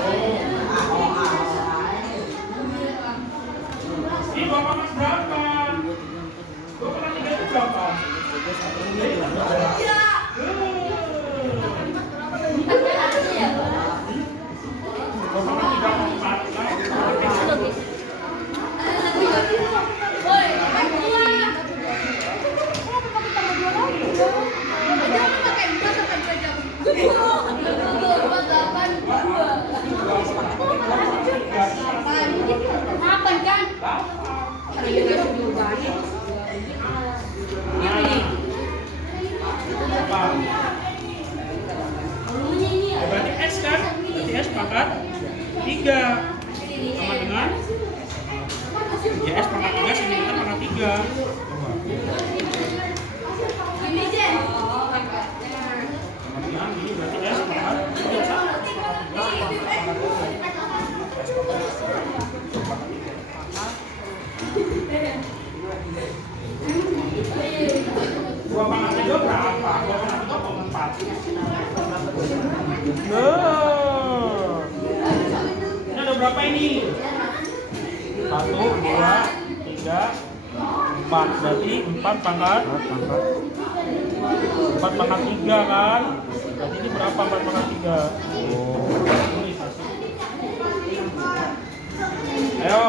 Ini 2 pangkat berapa? 2 pangkat 3 itu berapa? Iya. Woi, pakai 2. Jangan pakai 4 sampai 2 jam. 8 kan? Berarti S kan? Berarti S pangkat 3 sama dengan ya S pangkat 3 sama dengan pangkat 3. Coba. Ini Jen. Sama dengan ini berarti S pangkat 2 pangkat 3 berapa? 2 pangkat 3 kok 4. Ini ada berapa ini? 1, 2, 3, 4. Berarti 4 pangkat 4 pangkat 3 kan? Berarti ini berapa 4 pangkat 3? Oh, ini hasil. Ayo.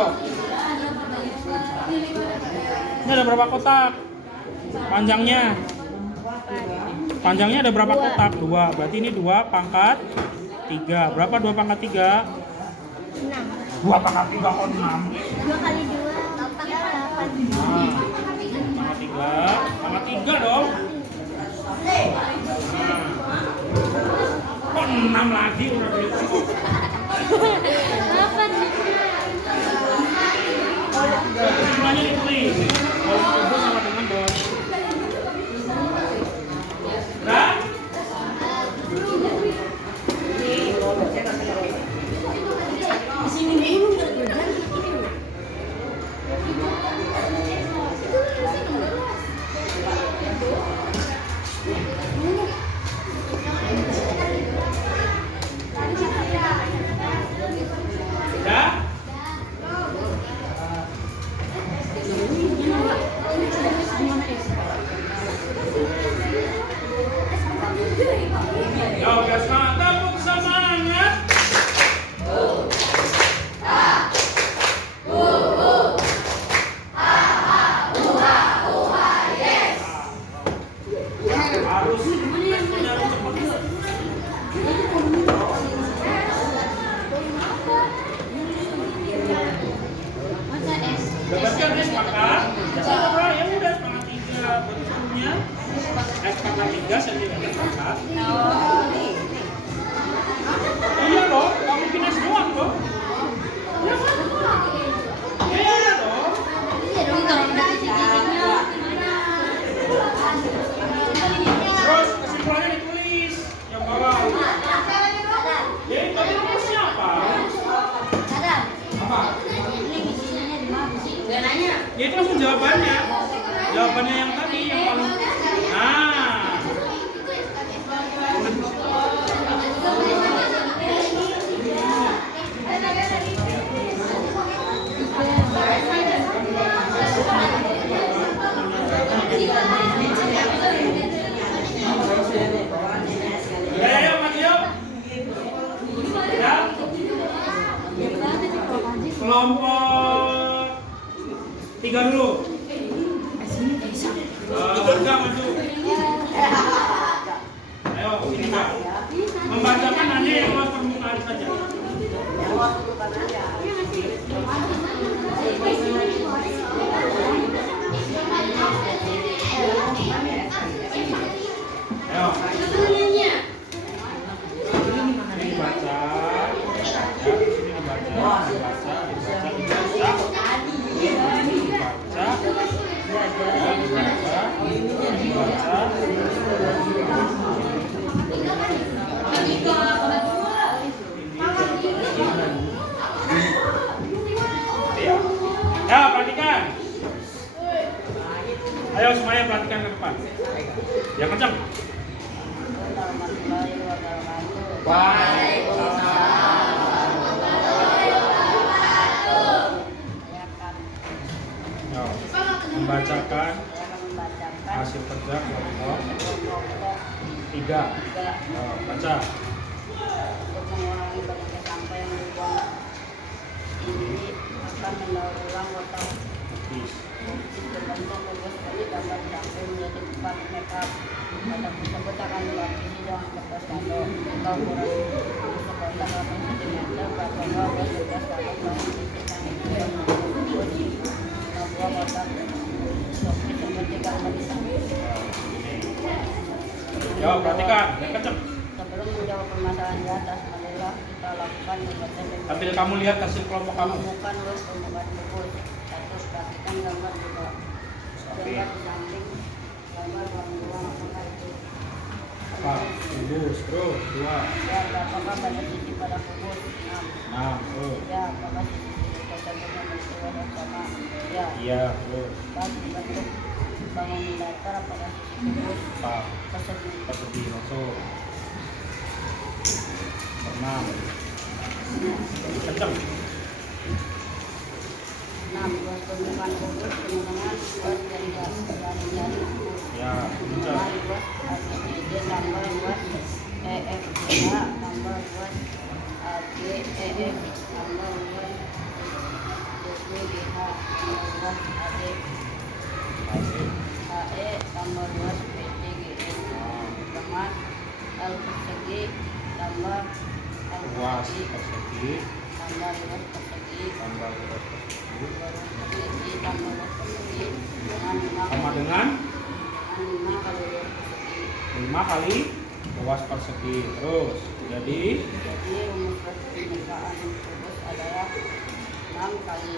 Ini ada berapa kotak? Panjangnya? Panjangnya ada berapa kotak? 2. Berarti ini 2 pangkat 3. Berapa 2 pangkat 3? 6. 2 pangkat 3 kok 6. 2 kali 2 pangkat 8. Nah, pangkat 3 dong. Nah. Kok 6 lagi udah gitu. 8. Semuanya ditulis. Kalau tubuh sama dengan bos. Nah? Di sini dulu enggak berjalan. Sudah? Ya, biar semangat, tepuk semangat. Harus punya cepat. Masa S? Udah pasti ada sepakat. Sepakat ya udah sepakat 3 buat sebelumnya. Sepakat 3 sentimeter sepakat. Iya dong, kamu bikin doang dong. Iya kan? Iya dong. Iya dong, kalau udah titik-titiknya. Terus kesimpulannya ditulis yang bawah. Ya itu rumusnya apa? Adam, Apa? ini isinya di mana sih? Enggak nanya. Ya itu langsung jawabannya. Jawabannya yang tadi yang paling. Nah. Ya, maju yuk. Ya. Kelompok 3 dulu. Angga maju. Ayo, sini Kak. Membacakan hanya yang luas permukaan saja. Ayo. Ini baca. Ya, sini dibaca. Ya, perhatikan. Ayo semuanya perhatikan ke depan. Yang kencang. Yo, membacakan hasil kerja kelompok 3. Yo, baca. Untuk mengurangi banyaknya sampah yang dibuang ini akan mendaur ulang botol berbentuk kubus seperti gambar sampah menjadi 4 makeup. Kotak tersebut akan dilapisi dengan kertas kado. Jika ukuran sekotak 8 cm, platform 12 kado bahan titik yang kubus. Membuat kotak tersebut juga akan disamping. Yo, perhatikan, yang kencang. Sebelum menjawab permasalahan di atas, marilah kita lakukan pembacaan dan Sambil kamu lihat hasil kelompok kamu. menemukan luas permukaan kubus. 1. Perhatikan gambar juga. Gambar di samping gambar ruang apakah itu Apa? Kubus, terus 2. ya apakah pada sisi pada kubus. 6. Nah, terus. Ya apakah sisi tersebut memiliki warna sama. Ya. Iya, terus. 4. Bentuk bangunan datar apakah sisi kubus Pak, persegi. persegi masuk. 6. Kencang. 6. Luas permukaan kubus dengan luas dari jari kubus. Ya, kencang. Luas ABCD tambah luas EFGH tambah luas ABEF tambah luas DPGH tambah luas AD HE tambah luas PCGN luas persegi tambah luas persegi tambah luas persegi tambah luas persegi dengan sama dengan 5 kali luas persegi. 5 kali luas persegi. Terus jadi Jadi rumus permukaan kubus adalah 6 kali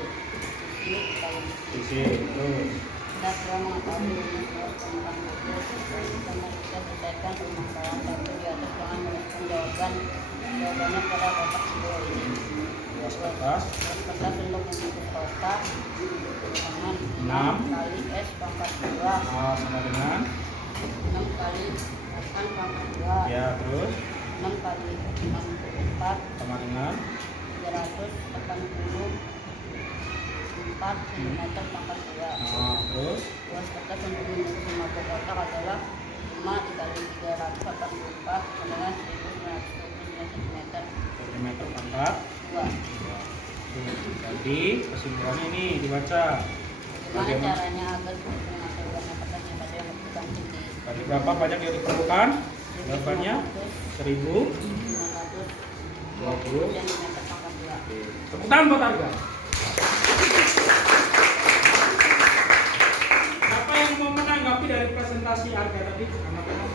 sisi kali sisi. Terus kita telah mengetahui rumus luas permukaan kubus. Kita bisa selesaikan permasalahan satu di atas dengan menuliskan jawabannya pada kotak kedua ini. luas kertas Kertas untuk membungkus kotak dengan 6 kali S pangkat 2 sama dengan 6 kali 8 pangkat 2 ya. Terus 6 kali 64 sama dengan 384 cm pangkat 2. terus Luas kertas untuk membungkus 50 kotak adalah 5 dikali 384 dengan 1929 cm cm pangkat 2. Jadi kesimpulannya ini dibaca. Bagaimana caranya agar menghasilkan kertas yang pada yang bukan tinggi? Tadi berapa banyak yang diperlukan? Jawabannya 1020. cm pangkat 2. Tepuk tangan buat Arga. Siapa yang mau menanggapi dari presentasi Arga tadi? Anak-anak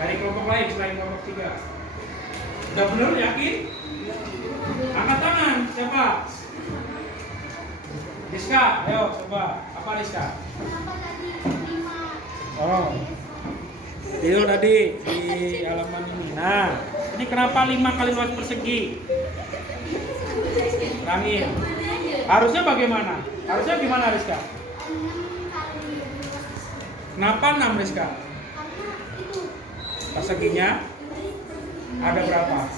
dari kelompok lain selain kelompok 3. Udah benar yakin? Angkat tangan. Siapa? Rizka, ayo coba. Apa Rizka? Oh. Itu tadi di halaman ini. Nah, ini kenapa 5 kali luas persegi? Terangin. Harusnya bagaimana? Harusnya gimana Rizka? Kenapa 6 Rizka? Perseginya ada berapa?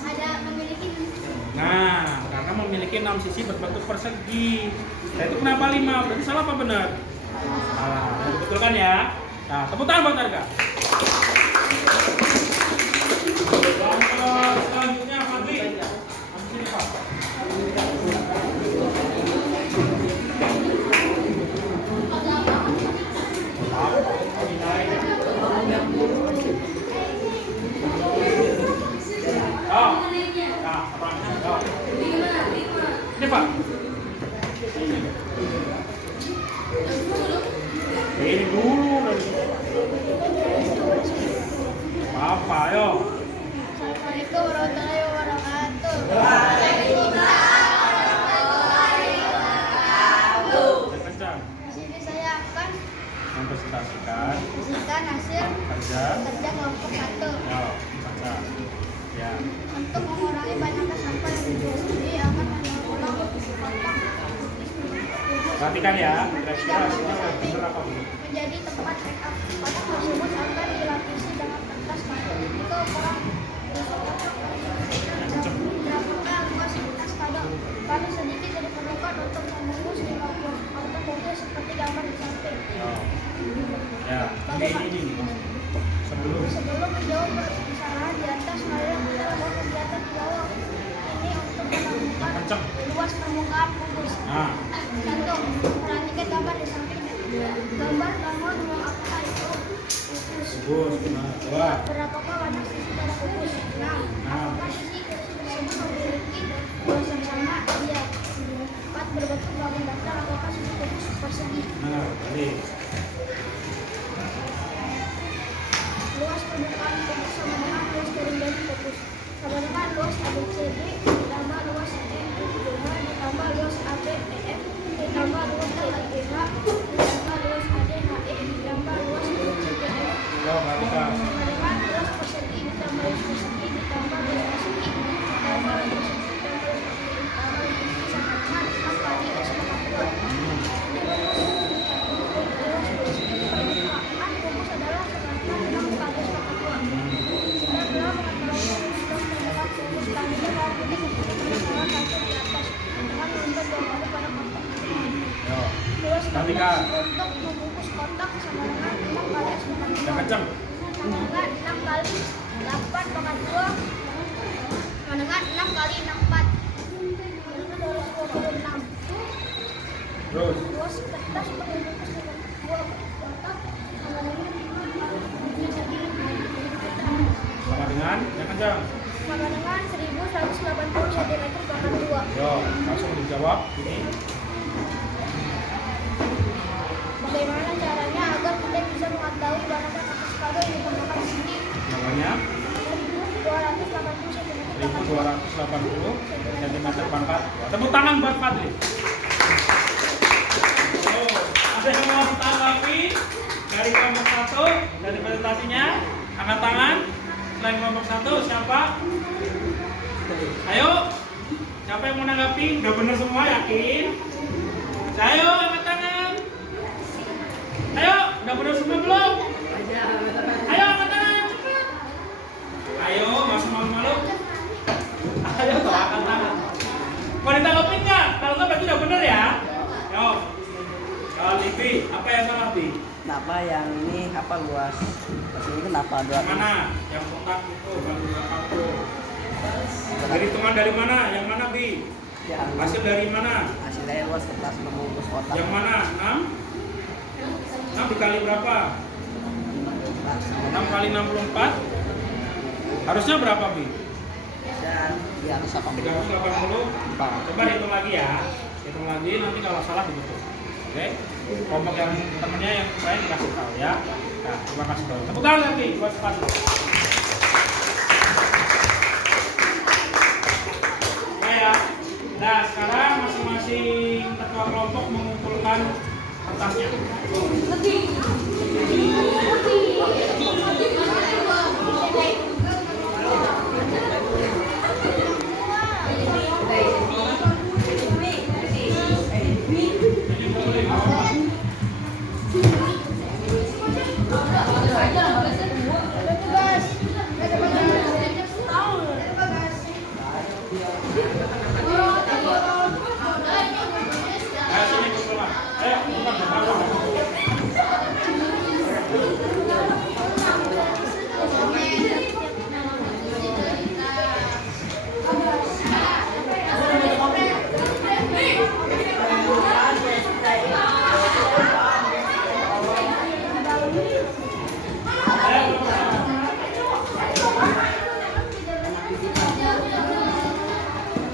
Nah, karena memiliki 6 sisi berbentuk persegi. Nah, itu kenapa 5? Berarti salah apa benar? Salah. Betul kan ya? Nah, tepuk tangan buat Arga. Selanjutnya Fadli. Habis ini Pak. Ini Pak. Ini dulu. Apa ayo? Assalamualaikum warahmatullahi wabarakatuh. Kencang. Di sini saya akan Mempresentasikan mempresentasikan hasil kerja. kerja kelompok 1. Yo, baca. Ya. Untuk mengurangi banyaknya sampah yang dibuang ini akan mengulang kotak Perhatikan ya. Kira-kira hasilnya benar apa belum? menjadi tempat backup. Kotak tersebut akan dilapisi dengan kertas kado. Jika ukuran berapakah luas kertas kado? Paling sedikit diperlukan untuk membungkus 50 kotak mobil seperti gambar di samping. Yo. Ya. Ini. Sebelum menjawab permasalahan di atas, mari kita lakukan kegiatan di bawah. Ini untuk menemukan Kencang. luas permukaan kubus. Nah. 1. Perhatikan gambar di sampingnya. Gambar bangun ruang apakah itu kubus? Kubus. Nah, 2. Berapakah banyak sisi pada kubus? 6. Apakah sisi tersebut memiliki luas yang sama? Iya. 4. Berbentuk bangun datar. Apakah sisi kubus persegi? Nah, tadi. Luas permukaan kubus sama dengan luas garing kubus. Sama dengan luas ABCD ditambah luas EFGH ditambah luas ABEF ditambah luas CIBH ditambah luas ADHE ditambah luas CDF. Yo, perhatikan. Sama dengan luas persegi ditambah luas persegi ditambah luas persegi ditambah luas persegi ditambah luas persegi ditambah luas persegi sama dengan 6 kali S pangkat 2. Luas persegi permukaan kubus adalah sama dengan 6 kali S pangkat 2. Kita telah mengetahui luas permukaan kubus. Selanjutnya bawang putih seperti permasalahan satu di atas dengan membuat jawabannya pada kotak. Yo. Luas Perhatikan. kertas untuk membungkus kotak sama dengan 6 kali S pangkat 2. Yang kencang. Sama dengan 6 kali 8 pangkat 2 sama dengan 6 kali 64. Itu 226. Terus. Luas kertas untuk membungkus dengan 2 kotak sama dengan 5 kali Sama dengan yang kencang. sama dengan 1180 cm pangkat 2. Yo, langsung dijawab. Ini Bagaimana caranya agar kita bisa mengetahui banyaknya kasus kado yang ditemukan di sini? namanya 1280 cm pangkat 1280 cm pangkat 2. Tepuk tangan buat Fadli. Oh, ada yang mau tanggapi dari kelompok 1 dari presentasinya? Angkat tangan. Selain kelompok 1, siapa? Ayo. Siapa yang mau nanggapi? Udah bener semua, yakin? Ayo, angkat tangan. Ayo, udah bener semua belum? Ayo, angkat tangan. Ayo, masih malu-malu. Ayo, toh, angkat tangan. Mau ditanggapin nggak? Kalau nggak berarti udah bener ya? Yo. Kalau Livi, apa yang salah, Bi? Kenapa yang ini apa luas? Pas ini kenapa Yang mana? Yang kotak itu, bagi berapa itu? Dari hitungan dari mana? Yang mana, Bi? Yang Hasil dari mana? hasilnya luas kertas membungkus kotak. Yang mana? 6? 6 dikali berapa? 6 kali 64? Harusnya berapa, Bi? Dan di atas 80. 380. Coba hitung lagi ya. Hitung lagi, nanti kalau salah dibetul. Oke? Kelompok yang temennya yang saya dikasih tahu ya. Nah, terima kasih tahu. Tepuk tangan lagi buat Fadli. Oke ya. Nah, sekarang masing-masing ketua kelompok mengumpulkan kertasnya. Sini ke sekolah. Bukan bertanggung.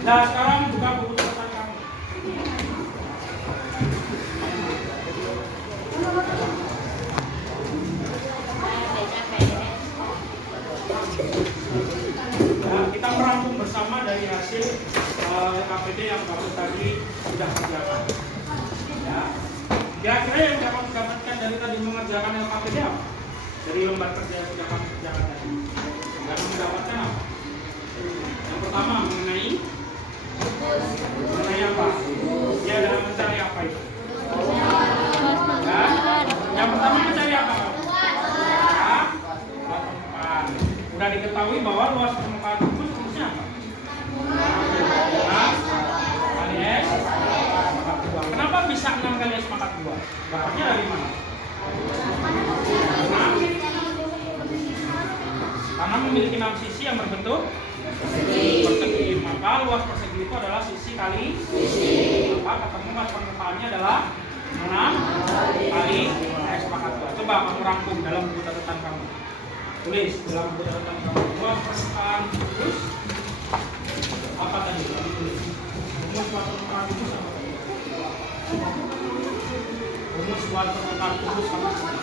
Nah, sekarang buka buku catatan kamu. Nah, kita merangkum bersama dari hasil KPD yang baru tadi sudah kerjakan. Ya, kira-kira yang dapat didapatkan dari tadi mengerjakan LKPD apa? Dari lembar kerja yang sudah kami kerjakan tadi. Yang mendapatkan apa? Yang pertama mengenai apa? Dia dalam mencari apa itu? Nah, yang pertama mencari apa? Ya, luas permukaan. Sudah diketahui bahwa luas permukaan kubus rumusnya apa? Nah, kali S pangkat 2. Kenapa bisa 6 kali S pangkat 2? Dapatnya dari mana? Karena memiliki 6 sisi yang berbentuk persegi, maka luas persegi itu adalah sisi kali sisi. Maka ketemu luas permukaannya adalah 6 kali S pangkat 2. Coba kamu rangkum dalam buku catatan kamu. Tulis dalam buku catatan kamu. Luas permukaan kubus apa tadi? Tulis. Rumus luas permukaan kubus apa tadi? Rumus luas permukaan kubus apa tadi?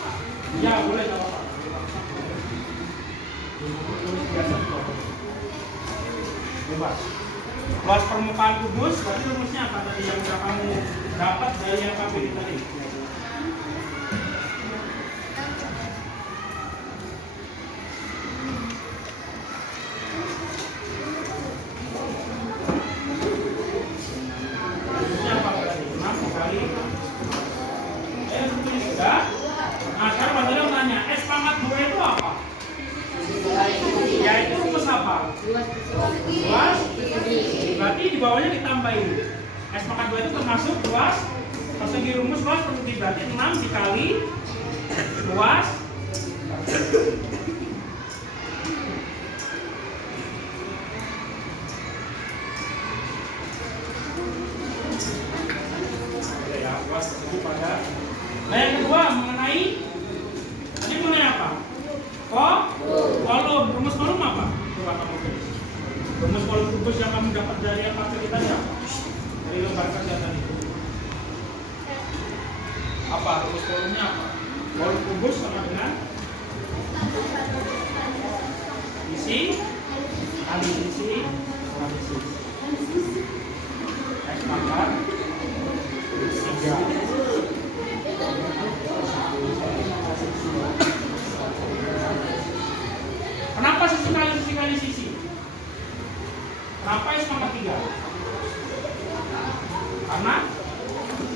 Ya, boleh enggak apa-apa. Tulis biasa bebas. Luas permukaan kubus berarti rumusnya apa tadi yang sudah kamu dapat dari yang KPD tadi? Rumusnya apa tadi? 6 kali sudah. Nah, sekarang Mas Dadang tanya, S pangkat 2 itu apa? Ya, itu rumus apa? Luas berarti di bawahnya ditambahin. S pangkat 2 itu termasuk luas persegi. Rumus luas persegi berarti 6 dikali luas ya, luas persegi pada. Nah, yang kedua mengenai tadi mengenai apa? Kolom. Rumus kolom apa? Coba kamu tulis. Rumus volume kubus yang kamu dapat dari apa ceritanya? Dari lembar kerja tadi. Apa rumus volumenya apa? Volume kubus sama dengan isi kali isi kali isi. X pangkat 3. Kenapa sisi kali sisi? Kenapa S pangkat 3? Karena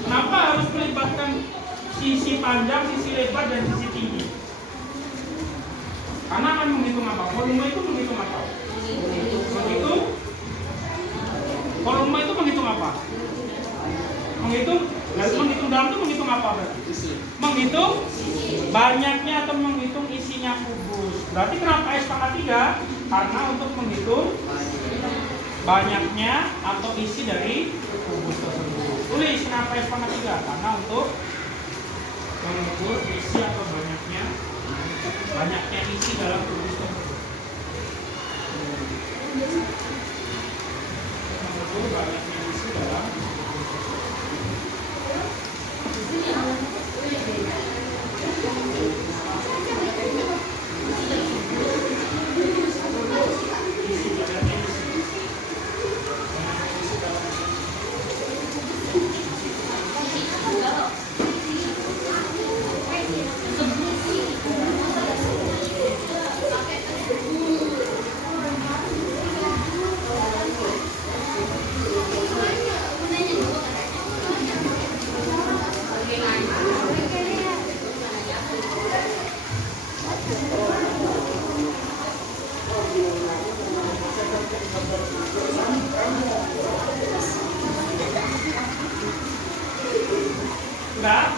kenapa harus melibatkan sisi panjang, sisi lebar, dan sisi tinggi? Karena akan menghitung apa? Volume itu menghitung apa? Menghitung volume itu menghitung apa? Menghitung dalam itu menghitung apa berarti? Menghitung banyaknya atau menghitung isinya kubus. Berarti kenapa S pangkat 3? Karena untuk menghitung banyaknya atau isi dari kubus tersebut. Tulis kenapa S pangkat 3? Karena untuk mengukur isi atau banyaknya isi dalam kubus tersebut. Mengukur banyaknya isi dalam enggak?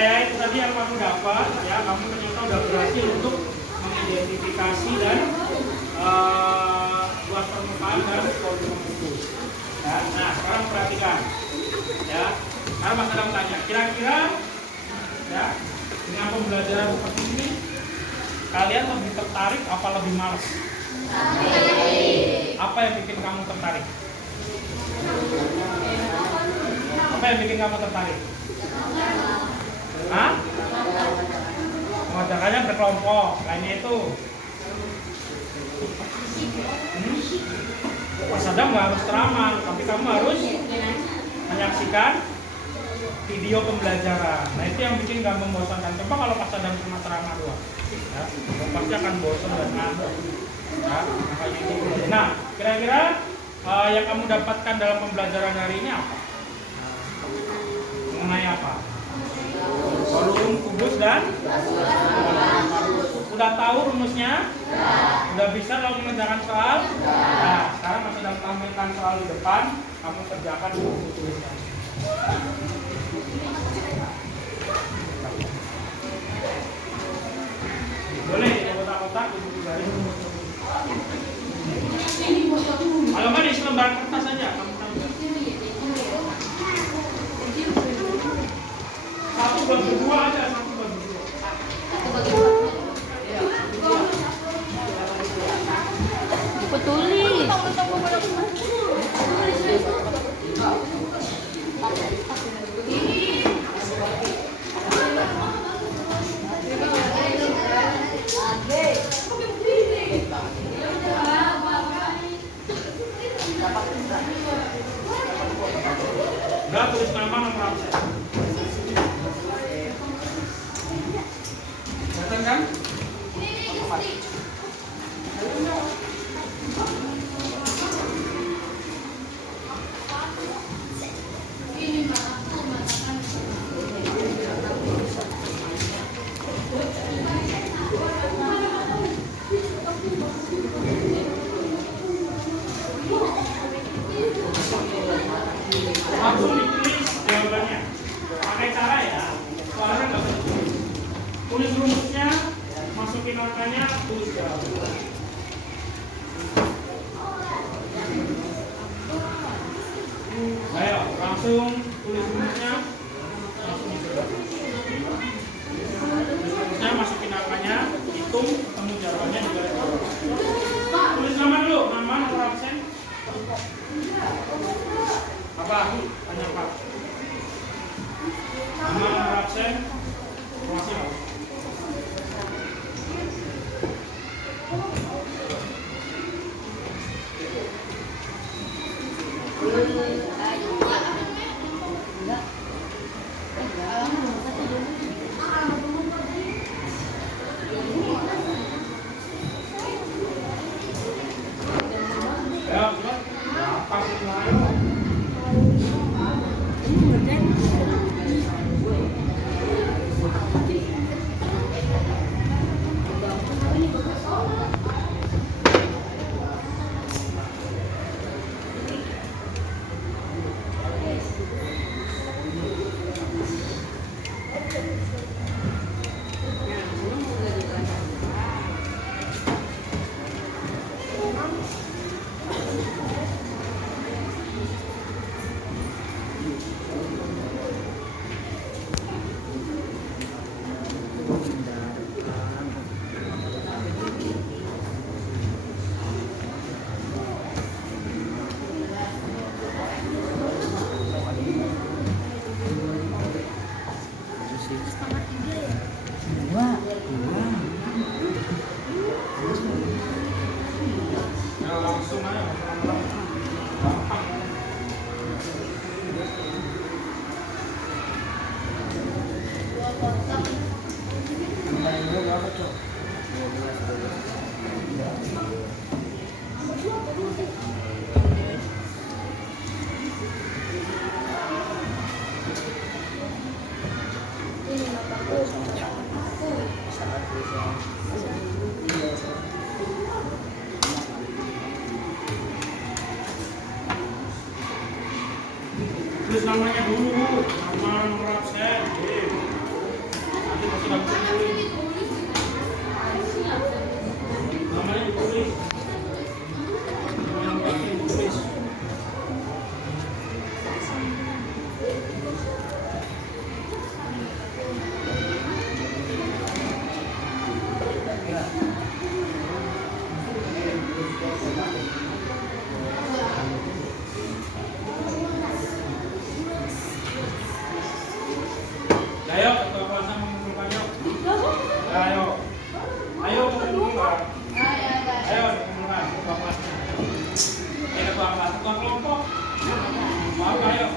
Itu tadi yang kamu dapat ya, kamu ternyata udah berhasil untuk mengidentifikasi dan luas permukaan dan volume kubus. Ya, nah sekarang perhatikan ya. Sekarang Mas Adam tanya, kira-kira ya dengan pembelajaran seperti ini kalian lebih tertarik apa lebih malas? Apa yang bikin kamu tertarik? Apa yang bikin kamu tertarik? Hah? Mengerjakannya berkelompok, lainnya itu. Mas Adam nggak harus ceramah, tapi kamu harus menyaksikan video pembelajaran. Nah itu yang bikin nggak membosankan. Coba kalau Mas Adam cuma ceramah doang, ya, pasti akan bosan dan ngantuk. Ya, makanya itu. Nah, kira-kira yang kamu dapatkan dalam pembelajaran hari ini apa? Mengenai apa? Volume kubus dan udah tahu rumusnya? Udah bisa lo mengerjakan soal? Nah, sekarang Mas sedang tampilkan soal di depan, kamu kerjakan dulu tulisnya. Boleh kotak-kotak untuk garis. Kalau nggak di selembar kertas saja kamu tampil. Satu buat berdua aja, satu buat berdua. Tulis. Udah tulis nama nomor absen. Datang kan? Langsung ditulis jawabannya. Pakai cara ya, soalnya nggak usah tulis rumusnya, masukin angkanya, tulis jawabannya. Ayo, langsung tulis rumusnya, langsung rumusnya masukin angkanya, hitung, ketemu jawabannya juga. Apa? Tanya Pak. Nama nomor absen. Informasi Pak. Ya, apa sih Mayo? Ya langsung aja. Gampang. Kemarin dulu berapa, Cok? 12. Tulis namanya dulu, nama nomor absen. Nanti masih dapat tulis. Namanya ditulis. Nama nomor absen ditulis. Ayo, ketua kelas mengumpulkan yuk. Ayo, ayo kumpulkan. Ayo kumpulkan ketua kelasnya. Ketua kelas, ketua kelompok. Mau ayo.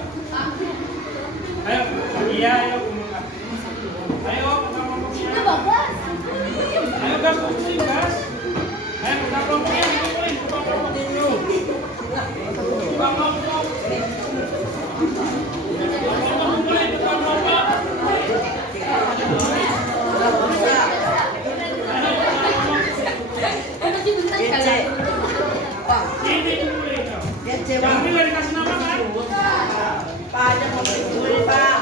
Ayo, iya ayo kumpulkan. Ayo ketua kelompoknya. Ayo gas kumpulin gas. Ayo ketua kelompoknya kumpulin, ketua kelompok dulu. Ketua kelompok. Kumpulin ketua kelompok. Ini kumpulin. Kami nggak dikasih nama kan? Pak, aja mau beli, Pak.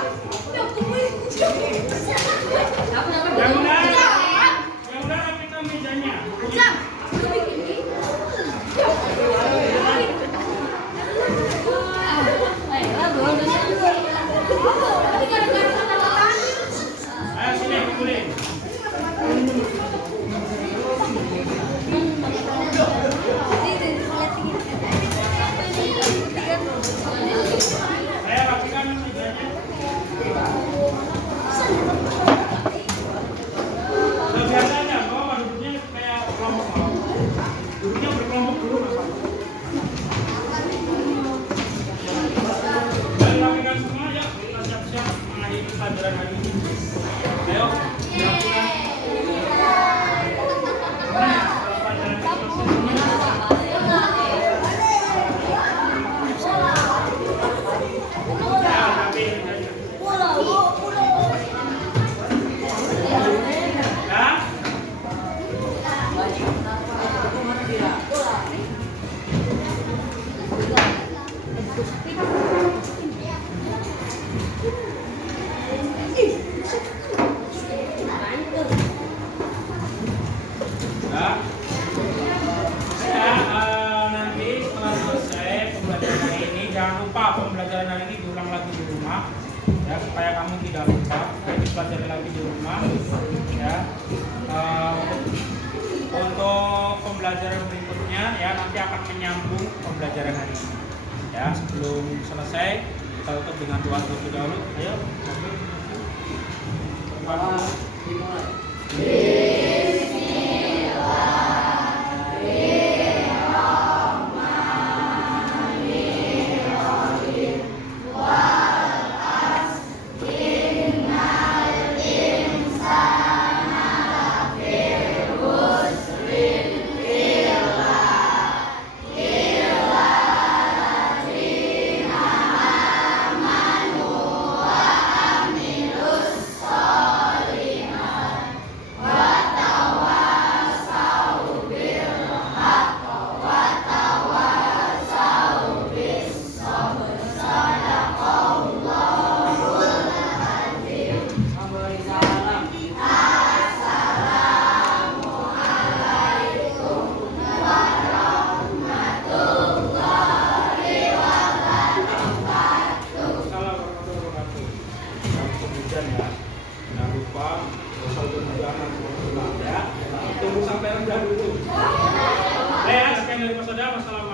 Yang udah rapikan mejanya. Ayo sini kumpulin. Ayo rapikan mejanya. Nah, biasanya bawa duduknya kayak kelompok. Duduknya berkelompok dulu Bapak. Ayo rapikan semua ya. Kita siap-siap mengakhiri pelajaran hari ini. Ayo, rapikan. Pelajaran ya, rapi mejanya. Ya. Ya. Nanti setelah selesai pembelajaran hari ini, jangan lupa pembelajaran hari ini diulang lagi di rumah, ya supaya kamu tidak lupa. Dipelajari lagi di rumah, ya. Untuk pembelajaran berikutnya, ya nanti akan menyambung pembelajaran hari ini. Ya, sebelum selesai kita tutup dengan doa terlebih dahulu. Ayo. Jangan lupa tunggu sampai rendah dulu. Sekian dari Mas Adam. Wassalamualaikum.